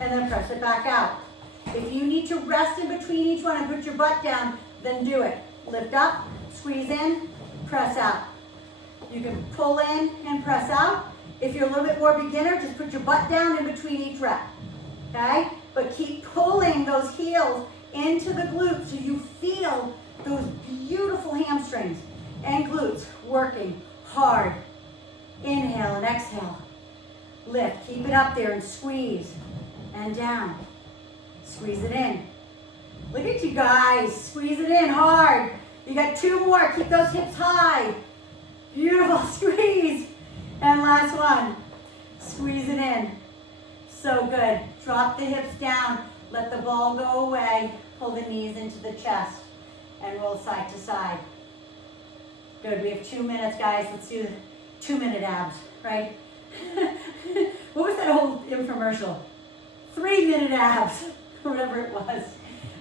and then press it back out. If you need to rest in between each one and put your butt down, then do it. Lift up, squeeze in, press out. You can pull in and press out. If you're a little bit more beginner, just put your butt down in between each rep, okay? But keep pulling those heels into the glutes so you feel those beautiful hamstrings and glutes working hard. Inhale and exhale. Lift, keep it up there and squeeze and down. Squeeze it in. Look at you guys, squeeze it in hard. You got 2 more, keep those hips high. Beautiful, squeeze. And last one, squeeze it in. So good. Drop the hips down, let the ball go away, pull the knees into the chest, and roll side to side. Good, we have 2 minutes, guys. Let's do the 2-minute abs, right? What was that old infomercial? 3-minute abs, whatever it was.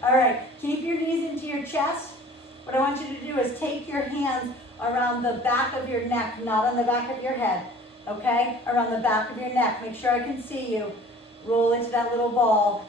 All right, keep your knees into your chest. What I want you to do is take your hands around the back of your neck, not on the back of your head, okay? Around the back of your neck. Make sure I can see you. Roll into that little ball.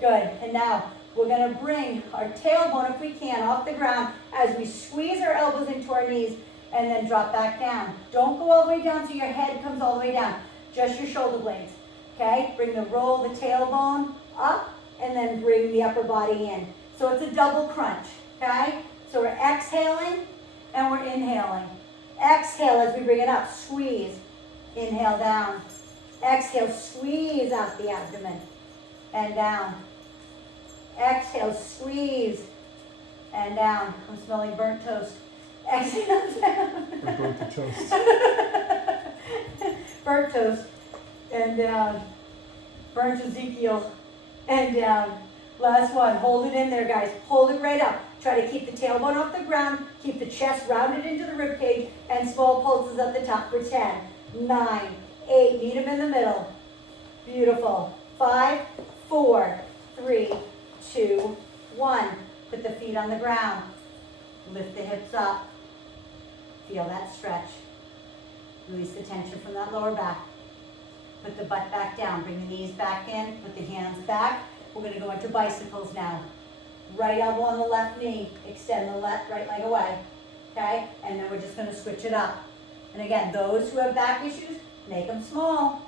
Good, and now we're gonna bring our tailbone, if we can, off the ground as we squeeze our elbows into our knees and then drop back down. Don't go all the way down so your head comes all the way down, just your shoulder blades, okay? Bring the roll of the tailbone up and then bring the upper body in. So it's a double crunch, okay? So we're exhaling and we're inhaling. Exhale as we bring it up, squeeze. Inhale down. Exhale, squeeze out the abdomen and down. Exhale, squeeze and down. I'm smelling burnt toast. Exhale down. Burnt the toast. Burnt toast and down. Burnt Ezekiel and down. Last one. Hold it in there, guys. Hold it right up. Try to keep the tailbone off the ground. Keep the chest rounded into the rib cage and small pulses at the top for 10, 9, 8. Meet them in the middle. Beautiful. 5, 4, 3, 2, 1. Put the feet on the ground. Lift the hips up. Feel that stretch. Release the tension from that lower back. Put the butt back down. Bring the knees back in. Put the hands back. We're going to go into bicycles now. Right elbow on the left knee. Extend the left right leg away. Okay? And then we're just going to switch it up. And again, those who have back issues, make them small.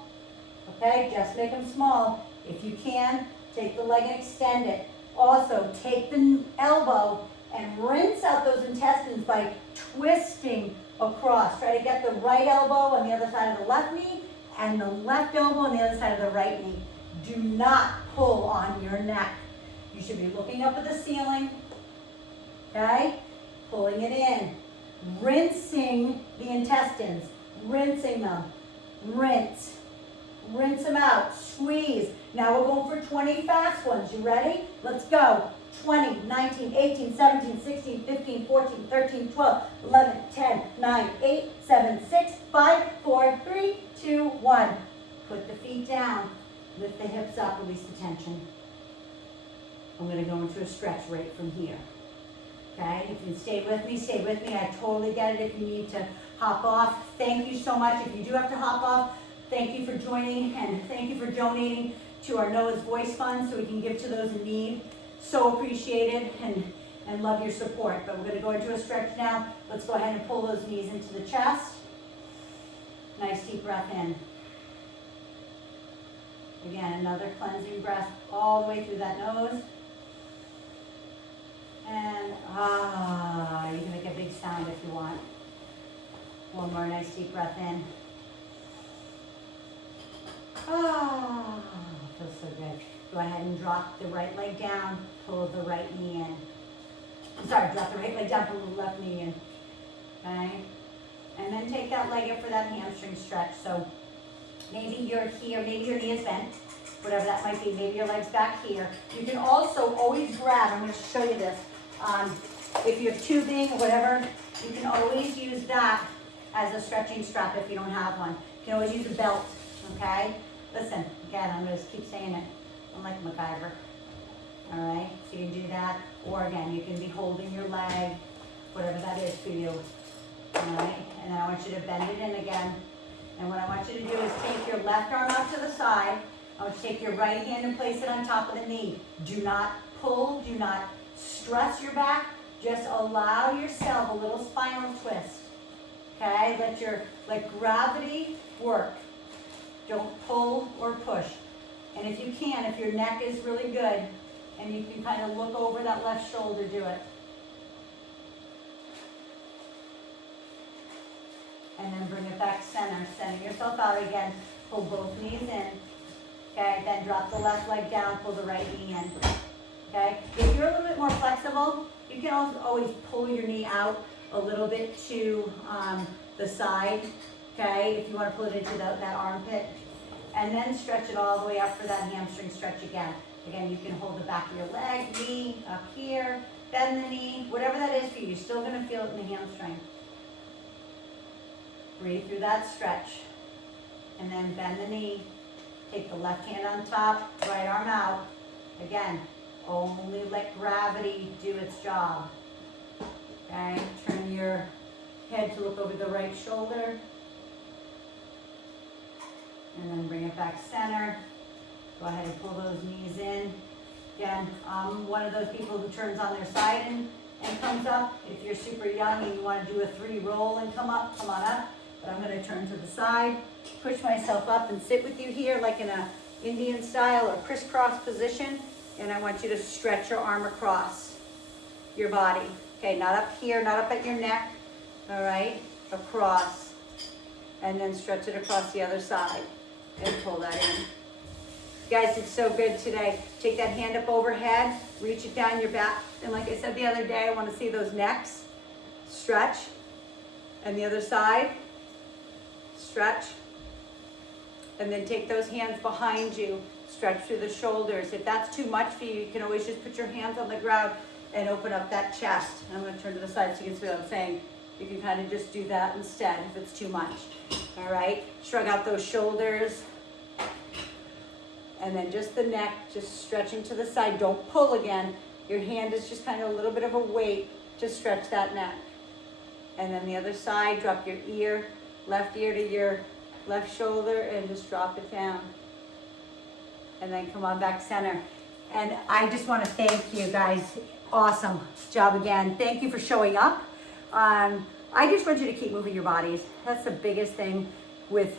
Okay? Just make them small. If you can, take the leg and extend it. Also, take the elbow and rinse out those intestines by twisting across. Try to get the right elbow on the other side of the left knee and the left elbow on the other side of the right knee. Do not pull on your neck. You should be looking up at the ceiling, okay? Pulling it in. Rinsing the intestines. Rinsing them. Rinse. Rinse them out. Squeeze. Now we're going for 20 fast ones. You ready? Let's go. 20, 19, 18, 17, 16, 15, 14, 13, 12, 11, 10, 9, 8, 7, 6, 5, 4, 3, 2, 1. Put the feet down. Lift the hips up. Release the tension. I'm going to go into a stretch right from here. Okay? If you stay with me, stay with me. I totally get it if you need to hop off. Thank you so much. If you do have to hop off, thank you for joining and thank you for donating to our Noah's Voice Fund so we can give to those in need. So appreciated and love your support. But we're going to go into a stretch now. Let's go ahead and pull those knees into the chest. Nice deep breath in. Again, another cleansing breath all the way through that nose. And you can make a big sound if you want. One more nice deep breath in. Feels so good. Go ahead and drop the right leg down, pull the right knee in. Drop the right leg down, pull the left knee in. Okay? And then take that leg up for that hamstring stretch. So maybe you're here, maybe your knee is bent, whatever that might be. Maybe your leg's back here. You can also always grab, I'm going to show you this. If you have tubing or whatever, You can always use that as a stretching strap if you don't have one. You can always use a belt, okay? Listen, again, I'm gonna keep saying it. I'm like MacGyver, all right? So you can do that, or again, you can be holding your leg, whatever that is for you, all right? And then I want you to bend it in again. And what I want you to do is take your left arm out to the side. I want you to take your right hand and place it on top of the knee. Do not pull, do not stress your back. Just allow yourself a little spinal twist, okay? Let gravity work. Don't pull or push. And if you can, if your neck is really good, and you can kind of look over that left shoulder, do it. And then bring it back center, sending yourself out again. Pull both knees in, okay? Then drop the left leg down, pull the right knee in, okay? If you're a little bit more flexible, you can also always pull your knee out a little bit to the side, okay? If you want to pull it into that armpit. And then stretch it all the way up for that hamstring stretch again. Again, you can hold the back of your leg, knee up here, bend the knee, whatever that is for you. You're still going to feel it in the hamstring. Breathe through that stretch. And then bend the knee. Take the left hand on top, right arm out. Again, only let gravity do its job. Okay, turn your head to look over the right shoulder. And then bring it back center. Go ahead and pull those knees in. Again, I'm one of those people who turns on their side and comes up. If you're super young and you want to do a 3 roll and come up, come on up. But I'm going to turn to the side, push myself up and sit with you here like in a Indian style or crisscross position. And I want you to stretch your arm across your body. Okay, not up here, not up at your neck. All right, across. And then stretch it across the other side and pull that in. You guys did so good today. Take that hand up overhead, reach it down your back. And like I said the other day, I want to see those necks. Stretch. And the other side. Stretch. And then take those hands behind you. Stretch through the shoulders. If that's too much for you, you can always just put your hands on the ground and open up that chest. I'm going to turn to the side so you can see what I'm saying. You can kind of just do that instead if it's too much. All right? Shrug out those shoulders. And then just the neck, just stretching to the side. Don't pull again. Your hand is just kind of a little bit of a weight to stretch that neck. And then the other side, drop your ear, left ear to your left shoulder, and just drop it down. And then come on back center. And I just want to thank you guys. Awesome job again. Thank you for showing up. I just want you to keep moving your bodies. That's the biggest thing with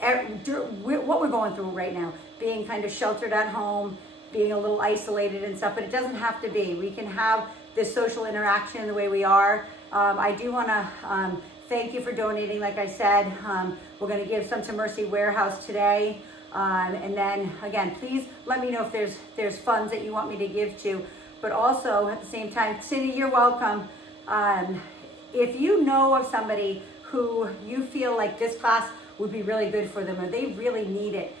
what we're going through right now. Being kind of sheltered at home, being a little isolated and stuff, but it doesn't have to be. We can have this social interaction the way we are. I do want to thank you for donating. Like I said, we're going to give some to Mercy Warehouse today. And then again, please let me know if there's funds that you want me to give to. But also at the same time, Cindy, you're welcome. If you know of somebody who you feel like this class would be really good for them or they really need it,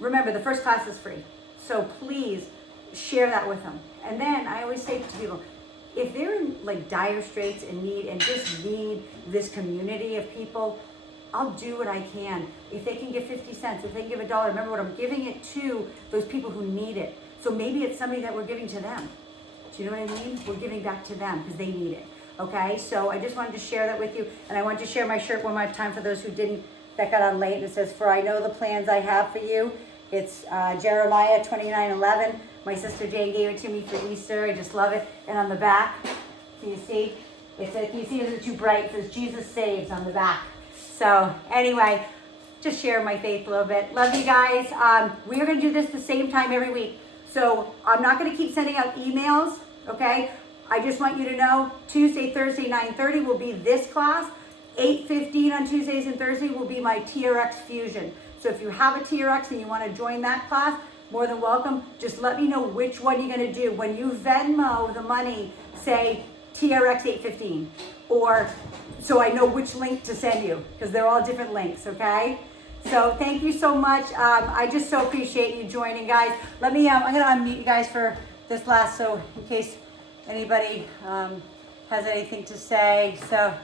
remember the first class is free. So please share that with them. And then I always say to people, if they're in like dire straits and need and just need this community of people, I'll do what I can. If they can give 50 cents, if they can give $1, remember what I'm giving it to those people who need it. So maybe it's somebody that we're giving to them. Do you know what I mean? We're giving back to them because they need it. Okay, so I just wanted to share that with you. And I wanted to share my shirt one more time for those who didn't, that got on late. And it says, "For I know the plans I have for you." It's Jeremiah 29:11. My sister Jane gave it to me for Easter. I just love it. And on the back, can you see? It says, can you see, is it too bright? It says, "Jesus saves" on the back. So anyway, just share my faith a little bit. Love you guys. We're going to do this the same time every week. So I'm not going to keep sending out emails, okay? I just want you to know Tuesday, Thursday, 9:30 will be this class. 8:15 on Tuesdays and Thursdays will be my TRX Fusion. So if you have a TRX and you want to join that class, more than welcome. Just let me know which one you're going to do. When you Venmo the money, say TRX 815, or so I know which link to send you, because they're all different links, okay? So thank you so much. I just so appreciate you joining, guys. I'm going to unmute you guys for this last, so in case anybody has anything to say. So,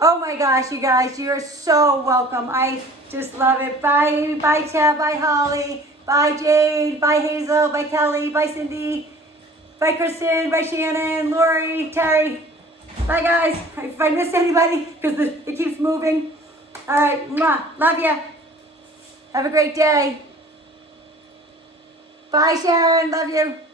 oh my gosh, you guys, you're so welcome. I just love it. Bye, bye Tab, bye Holly, bye Jade, bye Hazel, bye Kelly, bye Cindy, bye Kristen, bye Shannon, Lori, Terry. Bye guys. If I miss anybody, because it keeps moving. All right, mwah, love ya. Have a great day. Bye Sharon, love you.